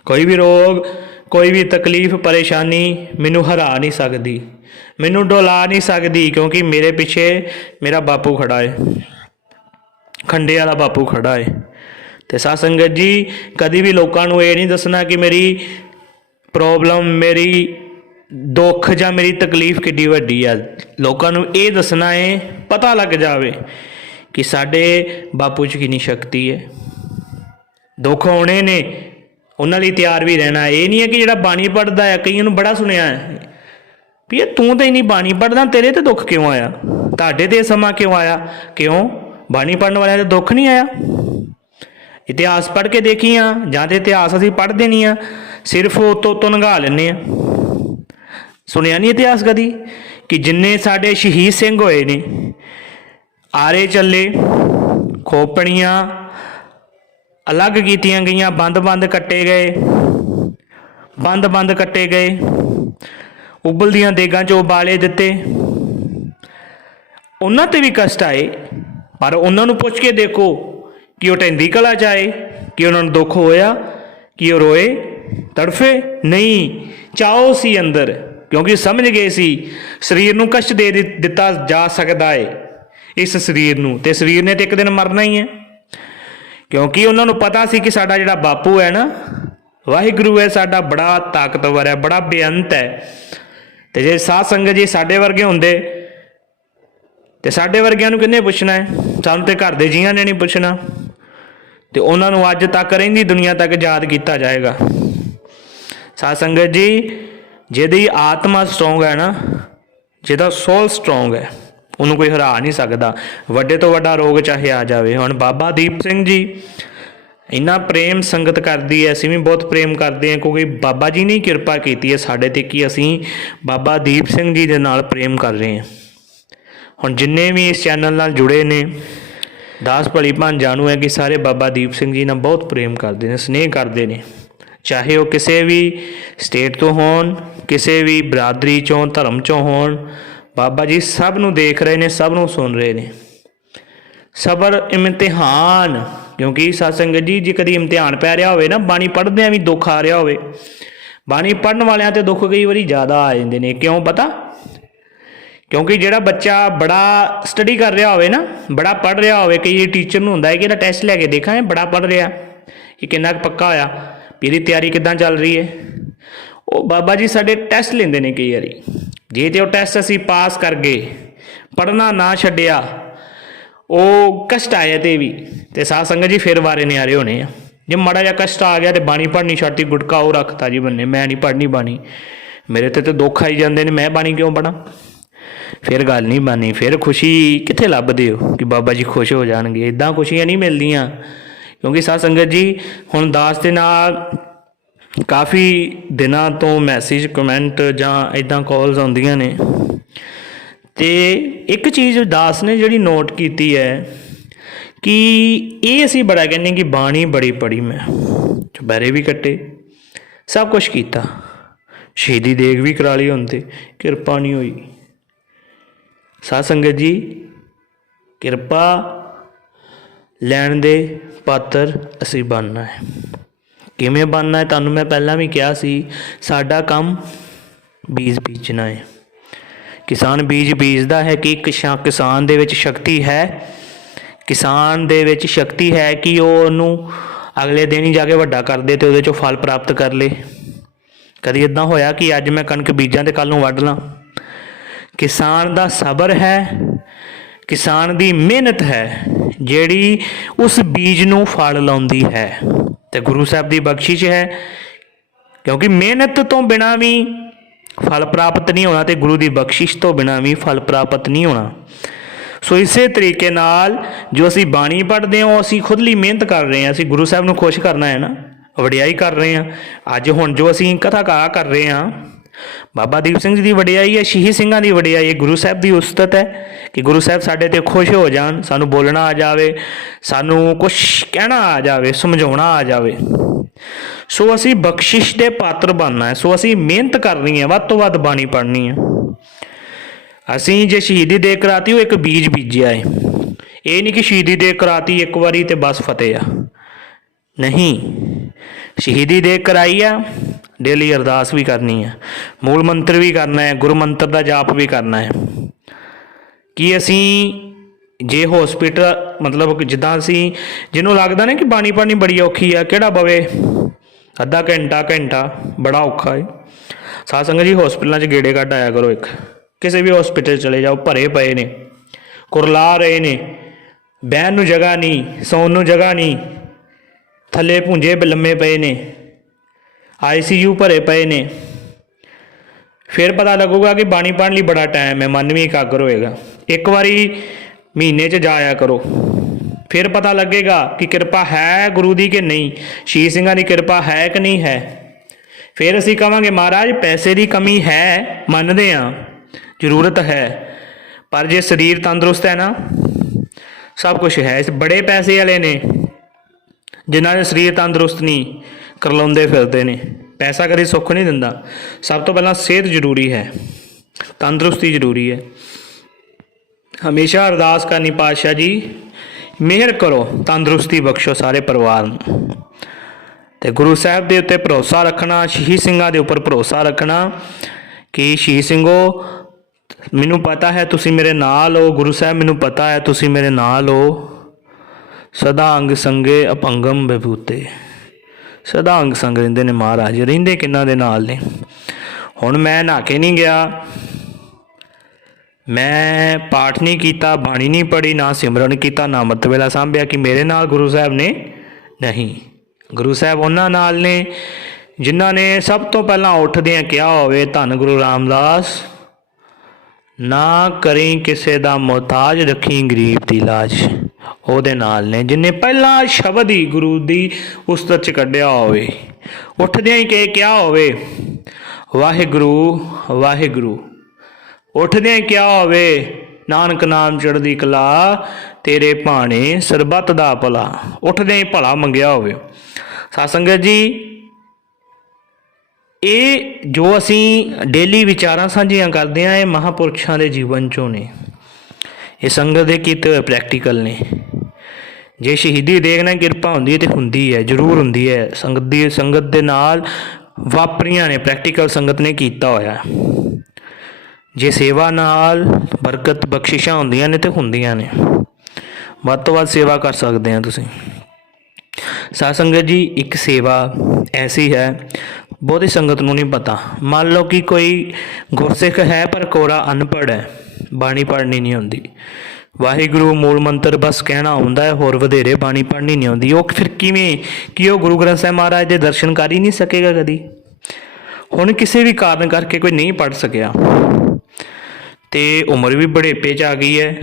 ਕੋਈ ਵੀ ਰੋਗ, ਕੋਈ ਵੀ ਤਕਲੀਫ, ਪਰੇਸ਼ਾਨੀ ਮੈਨੂੰ ਹਰਾ ਨਹੀਂ ਸਕਦੀ। ਮੈਨੂੰ ਡੋਲਾ ਨਹੀਂ ਸਕਦੀ ਕਿਉਂਕਿ ਮੇਰੇ ਪਿੱਛੇ ਮੇਰਾ ਬਾਪੂ ਖੜਾ ਹੈ। ਖੰਡੇ ਵਾਲਾ ਬਾਪੂ ਖੜਾ ਏ। ਤੇ ਸਾਧ ਸੰਗਤ ਜੀ, ਕਦੀ ਵੀ ਲੋਕਾਂ ਨੂੰ ਇਹ ਨਹੀਂ ਦੱਸਣਾ ਕਿ ਮੇਰੀ ਪ੍ਰੋਬਲਮ, ਮੇਰੀ ਦੁੱਖ ਜਾਂ ਮੇਰੀ ਤਕਲੀਫ ਕਿੱਡੀ ਵੱਡੀ ਆ। ਲੋਕਾਂ ਨੂੰ ਇਹ ਦੱਸਣਾ ਏ, ਪਤਾ ਲੱਗ ਜਾਵੇ ਕਿ ਸਾਡੇ ਬਾਪੂ 'ਚ ਕਿੰਨੀ ਸ਼ਕਤੀ ਹੈ ਦੁੱਖ ਆਉਣੇ ਨੇ, ਉਹਨਾਂ ਲਈ ਤਿਆਰ ਵੀ ਰਹਿਣਾ। ਇਹ ਨਹੀਂ ਹੈ ਕਿ ਜਿਹੜਾ ਬਾਣੀ ਪੜਦਾ ਹੈ ਕਈਆਂ ਨੂੰ ਬੜਾ ਸੁਣਿਆ ਹੈ ਵੀ ਇਹ ਤੂੰ ਤਾਂ ਇਨੀ ਬਾਣੀ ਪੜਦਾ ਤੇਰੇ ਤੇ ਦੁੱਖ ਕਿਉਂ ਆਇਆ? ਤੁਹਾਡੇ ਤੇ ਇਹ ਸਮਾਂ ਕਿਉਂ ਆਇਆ? ਕਿਉਂ? ਬਾਣੀ ਪੜਨ ਵਾਲਿਆਂ ਤੇ ਦੁੱਖ ਨਹੀਂ ਆਇਆ? ਇਤਿਹਾਸ ਪੜ੍ਹ ਕੇ ਦੇਖੀ ਦੇਖੀਆਂ, ਜਾਂ ਤੇ ਇਤਿਹਾਸ ਅਸੀਂ ਪੜ੍ਹਦੇ ਨਹੀਂ ਆ, ਸਿਰਫ ਉਤੋਂ ਤੋਂ ਨੰਗਾ ਲੈਂਦੇ ਆ। ਸੁਣਿਆ ਨਹੀਂ ਇਤਿਹਾਸ ਕਦੀ? ਕਿ ਜਿੰਨੇ ਸਾਡੇ ਸ਼ਹੀਦ ਸਿੰਘ ਹੋਏ ਨੇ, ਆਰੇ ਚੱਲੇ, ਖੋਪਣੀਆਂ ਅਲੱਗ ਕੀਤੀਆਂ ਗਈਆਂ, ਬੰਦ-ਬੰਦ ਕੱਟੇ ਗਏ, ਬੰਦ-ਬੰਦ ਕੱਟੇ ਗਏ, ਉਬਲਦੀਆਂ ਦੇਗਾਂ 'ਚ ਉਬਾਲੇ ਦਿੱਤੇ। ਉਹਨਾਂ ਤੇ ਵੀ ਕਸ਼ਟ ਆਏ। ਪਰ ਉਹਨਾਂ ਨੂੰ ਪੁੱਛ ਕੇ ਦੇਖੋ ਕਿ ਉਹ ਟੈਂਦੀ ਕਲਾ ਚ ਆਏ, ਕਿ ਉਹਨਾਂ ਨੂੰ ਦੁੱਖ ਹੋਇਆ, ਕਿ ਉਹ ਰੋਏ, ਤੜਫੇ, ਨਹੀਂ ਚਾਹੋ ਸੀ ਅੰਦਰ, ਕਿਉਂਕਿ ਸਮਝ ਗਏ ਸੀ ਸਰੀਰ ਨੂੰ ਕਸ਼ਟ ਦੇ ਦਿੱ- ਦਿੱਤਾ ਜਾ ਸਕਦਾ ਹੈ ਇਸ ਸਰੀਰ ਨੂੰ, ਤੇ ਸਰੀਰ ਨੇ ਤੇ ਇੱਕ ਦਿਨ ਮਰਨਾ ਹੀ ਹੈ। ਕਿਉਂਕਿ ਉਹਨਾਂ ਨੂੰ ਪਤਾ ਸੀ ਕਿ ਸਾਡਾ ਜਿਹੜਾ ਬਾਪੂ ਹੈ ਨਾ, ਵਾਹਿਗੁਰੂ ਹੈ, ਸਾਡਾ ਬੜਾ ਤਾਕਤਵਰ ਹੈ, ਬੜਾ ਬੇਅੰਤ ਹੈ। ਤੇ ਜੇ ਸਾਧ ਸੰਗਤ ਜੀ ਸਾਡੇ ਵਰਗੇ ਹੁੰਦੇ ਤੇ ਸਾਡੇ ਵਰਗਿਆਂ ਨੂੰ ਕਿੰਨੇ ਪੁੱਛਣਾ ਹੈ? ਸਾਨੂੰ ਤੇ ਘਰ ਦੇ ਜੀਆਂ ਨੇ ਨਹੀਂ ਪੁੱਛਣਾ। ਤੇ ਉਹਨਾਂ ਨੂੰ ਅੱਜ ਤੱਕ ਰਹਿੰਦੀ ਦੁਨੀਆ ਤੱਕ ਯਾਦ ਕੀਤਾ ਜਾਏਗਾ। ਸਾਧ ਸੰਗਤ ਜੀ, ਜਿਹਦੀ ਆਤਮਾ ਸਟਰੋਂਗ ਹੈ ਨਾ, ਜਿਹਦਾ ਸੋਲ ਸਟਰੋਂਗ ਹੈ, ਉਹਨੂੰ ਕੋਈ ਹਰਾ ਨਹੀਂ ਸਕਦਾ। ਵੱਡੇ ਤੋਂ ਵੱਡਾ ਰੋਗ ਚਾਹੇ ਆ ਜਾਵੇ। ਹੁਣ ਬਾਬਾ ਦੀਪ ਸਿੰਘ ਜੀ, ਇੰਨਾ ਪ੍ਰੇਮ ਸੰਗਤ ਕਰਦੀ ਹੈ, ਅਸੀਂ ਵੀ ਬਹੁਤ ਪ੍ਰੇਮ ਕਰਦੇ ਹਾਂ, ਕਿਉਂਕਿ ਬਾਬਾ ਜੀ ਨੇ ਕਿਰਪਾ ਕੀਤੀ ਹੈ ਸਾਡੇ ਤੇ ਕਿ ਅਸੀਂ ਬਾਬਾ ਦੀਪ ਸਿੰਘ ਜੀ ਦੇ ਨਾਲ ਪ੍ਰੇਮ ਕਰ ਰਹੇ ਹਾਂ। ਹੁਣ ਜਿੰਨੇ ਵੀ ਇਸ ਚੈਨਲ ਨਾਲ ਜੁੜੇ ਨੇ, ਦਾਸ ਭਲੀ ਭਾਂਜਾਂ ਜਾਣੂ ਹੈ ਕਿ ਸਾਰੇ ਬਾਬਾ ਦੀਪ ਸਿੰਘ ਜੀ ਨਾਲ ਬਹੁਤ ਪ੍ਰੇਮ ਕਰਦੇ ਨੇ, ਸਨੇਹ ਕਰਦੇ ਨੇ। ਚਾਹੇ ਉਹ ਕਿਸੇ ਵੀ ਸਟੇਟ ਤੋਂ ਹੋਣ, ਕਿਸੇ ਵੀ ਬਰਾਦਰੀ ਚੋਂ, ਧਰਮ ਚੋਂ ਹੋਣ, ਬਾਬਾ ਜੀ ਸਭ ਨੂੰ ਦੇਖ ਰਹੇ ਨੇ, ਸਭ ਨੂੰ ਸੁਣ ਰਹੇ ਨੇ। ਸਬਰ ਇਮਤਿਹਾਨ, ਕਿਉਂਕਿ ਸਾਧ ਜੀ, ਜੇ ਕਦੀ ਇਮਤਿਹਾਨ ਪੈ ਰਿਹਾ ਹੋਵੇ ਨਾ, ਬਾਣੀ ਪੜ੍ਹਦਿਆਂ ਵੀ ਦੁੱਖ ਆ ਰਿਹਾ ਹੋਵੇ। ਬਾਣੀ ਪੜਨ ਵਾਲਿਆਂ ਤੇ ਦੁੱਖ ਕਈ ਵਾਰੀ ਜ਼ਿਆਦਾ ਆ ਜਾਂਦੇ ਨੇ, ਕਿਉਂ ਪਤਾ? ਕਿਉਂਕਿ ਜਿਹੜਾ ਬੱਚਾ ਬੜਾ ਸਟੱਡੀ ਕਰ ਰਿਹਾ ਹੋਵੇ ਨਾ, ਬੜਾ ਪੜ ਰਿਹਾ ਹੋਵੇ, ਕਈ ਟੀਚਰ ਨੂੰ ਹੁੰਦਾ ਹੈ ਕਿ ਇਹਦਾ ਟੈਸਟ ਲੈ ਕੇ ਦੇਖਾਂ, ਇਹ ਬੜਾ ਪੜ ਰਿਹਾ, ਇਹ ਕਿੰਨਾ ਕੁ ਪੱਕਾ ਹੋਇਆ, ਵੀ ਇਹਦੀ ਤਿਆਰੀ ਕਿੱਦਾਂ ਚੱਲ ਰਹੀ ਹੈ। ਉਹ ਬਾਬਾ ਜੀ ਸਾਡੇ ਟੈਸਟ ਲੈਂਦੇ ਨੇ ਕਈ ਵਾਰੀ, ਜੇ ਤੇ ਉਹ ਟੈਸਟ ਅਸੀਂ ਪਾਸ ਕਰ ਗਏ ਪੜਨਾ ਨਾ ਛੱਡਿਆ, ਉਹ ਕਸ਼ਟ ਆਇਆ ਤੇ ਵੀ, ਤੇ ਸਾਧ ਸੰਗਤ ਜੀ ਫਿਰ ਵਾਰੇ ਨੇ ਆ ਰਹੇ ਹੋਣੇ ਆ। ਜੇ ਮਾੜਾ ਜਿਹਾ ਕਸ਼ਟ ਆ ਗਿਆ ਤੇ ਬਾਣੀ ਪੜਨੀ ਛੱਡਤੀ ਗੁਟਕਾ ਉਹ ਰੱਖਤਾ ਜੀ ਬੰਨੇ, ਮੈਂ ਨਹੀਂ ਪੜਨੀ ਬਾਣੀ। ਮੇਰੇ ਤੇ ਤੇ ਦੁੱਖ ਆਈ ਜਾਂਦੇ ਨੇ, ਮੈਂ ਬਾਣੀ ਕਿਉਂ ਪੜਾਂ ਫਿਰ ਗੱਲ ਨਹੀਂ ਬਾਨੀ, ਫਿਰ ਖੁਸ਼ੀ ਕਿੱਥੇ ਲੱਭਦੇ ਹੋ ਕਿ ਬਾਬਾ ਜੀ ਖੁਸ਼ ਹੋ ਜਾਣਗੇ? ਇਦਾਂ ਖੁਸ਼ੀਆਂ ਨਹੀਂ ਮਿਲਦੀਆਂ। ਕਿਉਂਕਿ ਸਾਧ ਸੰਗਤ ਜੀ, ਹੁਣ ਦਾਸ ਦੇ ਨਾਲ ਕਾਫੀ ਦਿਨਾਂ ਤੋਂ ਮੈਸੇਜ ਕਮੈਂਟ ਜਾਂ ਇਦਾਂ ਕਾਲਸ ਆਉਂਦੀਆਂ ਨੇ। ਤੇ ਇੱਕ ਚੀਜ਼ ਦਾਸ ਨੇ ਜਿਹੜੀ ਨੋਟ ਕੀਤੀ ਹੈ ਕਿ ਇਹ ਅਸੀਂ ਬੜਾ ਕਹਿੰਦੇ ਕਿ ਬਾਣੀ ਬੜੀ ਪੜੀ ਮੈਂ। ਚੁਬਾਰੇ ਵੀ ਕੱਟੇ, ਸਭ ਕੁਝ ਕੀਤਾ। ਸ਼ਹੀਦੀ ਦੇਗ ਵੀ ਕਰਾ ਲਈ ਹੁੰਦੇ ਕਿਰਪਾ ਨਹੀਂ ਹੋਈ। ਸਾਧ ਸੰਗਤ ਜੀ, ਕਿਰਪਾ ਲੈਣ ਦੇ ਪਾਤਰ ਅਸੀਂ ਬਣਨਾ ਹੈ। ਕਿਵੇਂ ਬਣਨਾ ਹੈ ਤੁਹਾਨੂੰ ਮੈਂ ਪਹਿਲਾਂ ਵੀ ਕਿਹਾ ਸੀ, ਸਾਡਾ ਕੰਮ ਬੀਜ ਬੀਜਣਾ ਹੈ। ਕਿਸਾਨ ਬੀਜ ਬੀਜਦਾ ਹੈ ਕਿ ਕਿਸ਼ਾ ਕਿਸਾਨ ਦੇ ਵਿੱਚ ਸ਼ਕਤੀ ਹੈ। ਕਿਸਾਨ ਦੇ ਵਿੱਚ ਸ਼ਕਤੀ ਹੈ ਕਿ ਉਹ ਉਹਨੂੰ ਅਗਲੇ ਦਿਨ ਹੀ ਜਾ ਕੇ ਵੱਡਾ ਕਰ ਦੇ ਤੇ ਉਹਦੇ ਚੋਂ ਫਲ ਪ੍ਰਾਪਤ ਕਰ ਲੇ। ਕਦੀ ਇਦਾਂ ਹੋਇਆ ਕਿ ਅੱਜ ਮੈਂ ਕਣਕ ਬੀਜਾਂ ਤੇ ਕੱਲ ਨੂੰ ਵੱਢ ਲਾਂ? ਕਿਸਾਨ ਦਾ ਸਬਰ ਹੈ, ਕਿਸਾਨ ਦੀ ਮਿਹਨਤ ਹੈ, ਜਿਹੜੀ ਉਸ ਬੀਜ ਨੂੰ ਫਲ ਲਾਉਂਦੀ ਹੈ। ਤੇ ਗੁਰੂ ਸਾਹਿਬ ਦੀ ਬਖਸ਼ਿਸ਼ ਹੈ, ਕਿਉਂਕਿ ਮਿਹਨਤ ਤੋਂ ਬਿਨਾ ਵੀ ਫਲ ਪ੍ਰਾਪਤ ਨਹੀਂ ਹੋਣਾ ਤੇ ਗੁਰੂ ਦੀ ਬਖਸ਼ਿਸ਼ ਤੋਂ ਬਿਨਾ ਵੀ ਫਲ ਪ੍ਰਾਪਤ ਨਹੀਂ ਹੋਣਾ। ਸੋ ਇਸੇ ਤਰੀਕੇ ਨਾਲ ਜੋ ਅਸੀਂ ਬਾਣੀ ਪੜ੍ਹਦੇ ਹਾਂ, ਉਹ ਅਸੀਂ ਖੁਦ ਲਈ ਮਿਹਨਤ ਕਰ ਰਹੇ ਹਾਂ। ਅਸੀਂ ਗੁਰੂ ਸਾਹਿਬ ਨੂੰ ਖੁਸ਼ ਕਰਨਾ ਹੈ ਨਾ, ਵਡਿਆਈ ਕਰ ਰਹੇ ਹਾਂ। ਅੱਜ ਹੁਣ ਜੋ ਅਸੀਂ ਕਥਾ ਕਾ ਕਰ ਰਹੇ ਹਾਂ ਬਾਬਾ ਦੀਪ ਸਿੰਘ ਜੀ ਦੀ ਵਡਿਆਈ ਹੈ, ਸ਼ਹੀਦ ਸਿੰਘਾਂ ਦੀ ਵਡਿਆਈ ਹੈ, ਗੁਰੂ ਸਾਹਿਬ ਦੀ ਉਸਤਤ ਹੈ ਕਿ ਗੁਰੂ ਸਾਹਿਬ ਸਾਡੇ ਤੇ ਖੁਸ਼ ਹੋ ਜਾਣ, ਸਾਨੂੰ ਬੋਲਣਾ ਆ ਜਾਵੇ, ਸਾਨੂੰ ਕੁਝ ਕਹਿਣਾ ਆ ਜਾਵੇ, ਸਮਝਾਉਣਾ ਆ ਜਾਵੇ। ਸੋ ਅਸੀਂ ਬਖਸ਼ਿਸ਼ ਦੇ ਪਾਤਰ ਬਣਨਾ ਹੈ, ਸੋ ਅਸੀਂ ਮਿਹਨਤ ਕਰਨੀ ਹੈ, ਵੱਧ ਤੋਂ ਵੱਧ ਬਾਣੀ ਪੜ੍ਹਨੀ ਹੈ। ਅਸੀਂ ਜੇ ਸ਼ਹੀਦੀ ਦੇ ਕਰਾਤੀ, ਉਹ ਇੱਕ ਬੀਜ ਬੀਜਿਆ ਹੈ ਇਹ ਨਹੀਂ ਕਿ ਸ਼ਹੀਦੀ ਦੇ ਕਰਾਤੀ ਇੱਕ ਵਾਰੀ ਤੇ ਬਸ ਫਤਿਹ ਆ। ਨਹੀਂ, ਸ਼ਹੀਦੀ ਦੇ ਕਰਾਈ ਆ ਡੇਲੀ ਅਰਦਾਸ ਵੀ ਕਰਨੀ ਹੈ, ਮੂਲ ਮੰਤਰ ਵੀ ਕਰਨਾ ਹੈ, ਗੁਰੂ ਮੰਤਰ ਦਾ ਜਾਪ ਵੀ ਕਰਨਾ ਹੈ। ਕਿ ਅਸੀਂ ਜੇ ਹਸਪੀਟਲ ਮਤਲਬ ਜਿੱਦਾਂ ਅਸੀਂ, ਜਿਹਨੂੰ ਲੱਗਦਾ ਨਾ ਕਿ ਪਾਣੀ ਪਾਣੀ ਬੜੀ ਔਖੀ ਆ, ਕਿਹੜਾ ਬਵੇ? ਅੱਧਾ ਘੰਟਾ ਘੰਟਾ, ਬੜਾ ਔਖਾ ਹੈ ਸਾਧ ਸੰਗਤ ਜੀ ਹਸਪੀਟਲਾਂ 'ਚ ਗੇੜੇ ਕੱਢ ਆਇਆ ਕਰੋ ਇੱਕ। ਕਿਸੇ ਵੀ ਹਸਪੀਟਲ ਚਲੇ ਜਾਓ, ਭਰੇ ਪਏ ਨੇ, ਕੁਰਲਾ ਰਹੇ ਨੇ, ਬਹਿਣ ਨੂੰ ਜਗ੍ਹਾ ਨਹੀਂ, ਸੌਣ ਨੂੰ ਜਗ੍ਹਾ ਨਹੀਂ, ਥੱਲੇ ਭੁੰਜੇ ਲੰਮੇ ਪਏ ਨੇ। ਆਈਸੀਯੂ ਭਰੇ ਪਏ ਨੇ ਫਿਰ ਪਤਾ ਲੱਗੂਗਾ ਕਿ ਬਾਣੀ ਪੜ੍ਹਨ ਲਈ ਬੜਾ ਟਾਈਮ ਹੈ ਮਨ ਵੀ ਇਕਾਗਰ ਹੋਏਗਾ ਇੱਕ ਵਾਰੀ ਮਹੀਨੇ 'ਚ ਜਾਇਆ ਕਰੋ ਫਿਰ ਪਤਾ ਲੱਗੇਗਾ ਕਿ ਕਿਰਪਾ ਹੈ ਗੁਰੂ ਦੀ ਕਿ ਨਹੀਂ ਸ਼ੀਸ਼ ਸਿੰਘਾਂ ਦੀ ਕਿਰਪਾ ਹੈ ਕਿ ਨਹੀਂ ਹੈ ਫਿਰ ਅਸੀਂ ਕਵਾਂਗੇ ਮਹਾਰਾਜ ਪੈਸੇ ਦੀ ਕਮੀ ਹੈ ਮੰਨਦੇ ਹਾਂ ਜ਼ਰੂਰਤ ਹੈ ਪਰ ਜੇ ਸਰੀਰ ਤੰਦਰੁਸਤ ਹੈ ਨਾ ਸਭ ਕੁਝ ਹੈ ਇਸ ਬੜੇ ਪੈਸੇ ਵਾਲੇ ਨੇ ਜਿਨ੍ਹਾਂ ਦੇ ਸਰੀਰ ਤੰਦਰੁਸਤ ਨਹੀਂ ਕਰਲਾਉਂਦੇ ਫਿਰਦੇ ਨੇ। ਪੈਸਾ ਕਦੇ ਸੁੱਖ ਨਹੀਂ ਦਿੰਦਾ। ਸਭ ਤੋਂ ਪਹਿਲਾਂ ਸਿਹਤ ਜ਼ਰੂਰੀ ਹੈ। ਤੰਦਰੁਸਤੀ ਜ਼ਰੂਰੀ ਹੈ। ਹਮੇਸ਼ਾ ਅਰਦਾਸ ਕਰਨੀ, ਪਾਤਸ਼ਾਹ ਜੀ, ਮਿਹਰ ਕਰੋ, ਤੰਦਰੁਸਤੀ ਬਖਸ਼ੋ ਸਾਰੇ ਪਰਿਵਾਰ ਨੂੰ। ਤੇ ਗੁਰੂ ਸਾਹਿਬ ਦੇ ਉੱਤੇ ਭਰੋਸਾ ਰੱਖਣਾ, ਸ਼ਹੀਦ ਸਿੰਘਾਂ ਦੇ ਉੱਪਰ ਭਰੋਸਾ ਰੱਖਣਾ ਕਿ ਸ਼ਹੀਦ ਸਿੰਘੋ, ਮੈਨੂੰ ਪਤਾ ਹੈ ਤੁਸੀਂ ਮੇਰੇ ਨਾਲ ਹੋ। ਗੁਰੂ ਸਾਹਿਬ, ਮੈਨੂੰ ਪਤਾ ਹੈ ਤੁਸੀਂ ਮੇਰੇ ਨਾਲ ਹੋ। ਸਦਾ ਅੰਗ ਸੰਗੇ ਅਪੰਗਮ ਵਿਭੂਤੇ। ਸਦਾ ਅੰਗ ਸੰਗ ਰਹਿੰਦੇ ਨੇ ਮਹਾਰਾਜ, ਰਹਿੰਦੇ ਕਿੰਨਾ ਦੇ ਨਾਲ ਨੇ? ਹੁਣ ਮੈਂ ਨਹਾ ਕੇ ਨਹੀਂ ਗਿਆ। ਮੈਂ ਪਾਠ ਨਹੀਂ ਕੀਤਾ, ਬਾਣੀ ਨਹੀਂ ਪੜ੍ਹੀ, ਨਾ ਸਿਮਰਨ ਕੀਤਾ, ਨਾ ਅੰਮ੍ਰਿਤ ਵੇਲਾ ਸਾਂਭਿਆ ਕਿ ਮੇਰੇ ਨਾਲ ਗੁਰੂ ਸਾਹਿਬ ਨੇ ਨਹੀਂ। ਗੁਰੂ ਸਾਹਿਬ ਉਹਨਾਂ ਨਾਲ ਨੇ ਜਿਨ੍ਹਾਂ ਨੇ ਸਭ ਤੋਂ ਪਹਿਲਾਂ ਉੱਠਦਿਆਂ ਕਿਹਾ ਹੋਵੇ, ਧੰਨ ਗੁਰੂ ਰਾਮਦਾਸ, ਨਾ ਕਰੀ ਕਿਸੇ ਦਾ ਮੁਹਤਾਜ, ਰੱਖੀ ਗਰੀਬ ਦੀ ਲਾਜ। ਉਹਦੇ ਨਾਲ ਨੇ, ਜਿਨੇ ਪਹਿਲਾ ਸ਼ਬਦ ਹੀ ਗੁਰੂ ਦੀ ਉਸਤਤ ਚ ਕੱਢਿਆ ਹੋਵੇ, ਉੱਠਦਿਆਂ ਹੀ ਕਹੇ ਕਿਆ ਹੋਵੇ, ਵਾਹਿਗੁਰੂ ਵਾਹਿਗੁਰੂ। ਉੱਠਦਿਆਂ ਹੀ ਕਿਆ ਹੋਵੇ, ਨਾਨਕ ਨਾਮ ਚੜ੍ਹਦੀ ਕਲਾ, ਤੇਰੇ ਭਾਣੇ ਸਰਬੱਤ ਦਾ ਭਲਾ। ਉੱਠਦਿਆਂ ਹੀ ਭਲਾ ਮੰਗਿਆ ਹੋਵੇ। ਸਾਧ ਸੰਗਤ ਜੀ, ਇਹ ਜੋ ਅਸੀਂ ਡੇਲੀ ਵਿਚਾਰਾਂ ਸਾਂਝੀਆਂ ਕਰਦੇ ਆ, ਇਹ ਮਹਾਪੁਰਸ਼ਾਂ ਦੇ ਜੀਵਨ ਚੋਂ ਨੇ। ਇਹ ਸੰਗਤ ਦੇ ਕੀਤੇ ਹੋਏ ਪ੍ਰੈਕਟੀਕਲ ਨੇ। ਜੇ ਸ਼ਹੀਦੀ ਦੇਖਣਾ ਕਿਰਪਾ ਹੁੰਦੀ ਹੈ ਤੇ ਹੁੰਦੀ ਹੈ, ਜ਼ਰੂਰ ਹੁੰਦੀ ਹੈ। ਸੰਗਤ ਦੀ ਸੰਗਤ ਦੇ ਨਾਲ ਵਾਪਰੀਆਂ ਨੇ ਪ੍ਰੈਕਟੀਕਲ ਸੰਗਤ ਨੇ ਕੀਤਾ ਹੋਇਆ। ਜੇ ਸੇਵਾ ਨਾਲ ਬਰਕਤ ਬਖਸ਼ਿਸ਼ਾਂ ਹੁੰਦੀਆਂ ਨੇ ਤੇ ਹੁੰਦੀਆਂ ਨੇ। ਵੱਧ ਤੋਂ ਵੱਧ ਸੇਵਾ ਕਰ ਸਕਦੇ ਆ ਤੁਸੀਂ। ਸਾਧ ਸੰਗਤ ਜੀ, ਇੱਕ ਸੇਵਾ ਐਸੀ ਹੈ, ਬਹੁਤੀ ਸੰਗਤ ਨੂੰ ਨਹੀਂ ਪਤਾ। ਮੰਨ ਲਓ ਕਿ ਕੋਈ ਗੁਰਸਿੱਖ ਹੈ, ਪਰ ਕੋਰਾ ਅਨਪੜ੍ਹ ਹੈ, ਬਾਣੀ ਪੜ੍ਹਨੀ ਨਹੀਂ ਹੁੰਦੀ। ਵਾਹਿਗੁਰੂ ਮੂਲ ਮੰਤਰ ਬਸ ਕਹਿਣਾ ਹੁੰਦਾ ਹੈ, ਹੋਰ ਵਧੇਰੇ ਬਾਣੀ ਪੜ੍ਹਨੀ ਨਹੀਂ ਆਉਂਦੀ। ਉਹ ਫਿਰ ਕਿਵੇਂ? ਕਿ ਉਹ ਗੁਰੂ ਗ੍ਰੰਥ ਸਾਹਿਬ ਮਹਾਰਾਜ ਦੇ ਦਰਸ਼ਨ ਕਰ ਹੀ ਨਹੀਂ ਸਕੇਗਾ ਕਦੀ? ਹੁਣ ਕਿਸੇ ਵੀ ਕਾਰਨ ਕਰਕੇ ਕੋਈ ਨਹੀਂ ਪੜ੍ਹ ਸਕਿਆ। ਤੇ ਉਮਰ ਵੀ ਬੜੇਪੇ ਚ ਆ ਗਈ ਹੈ।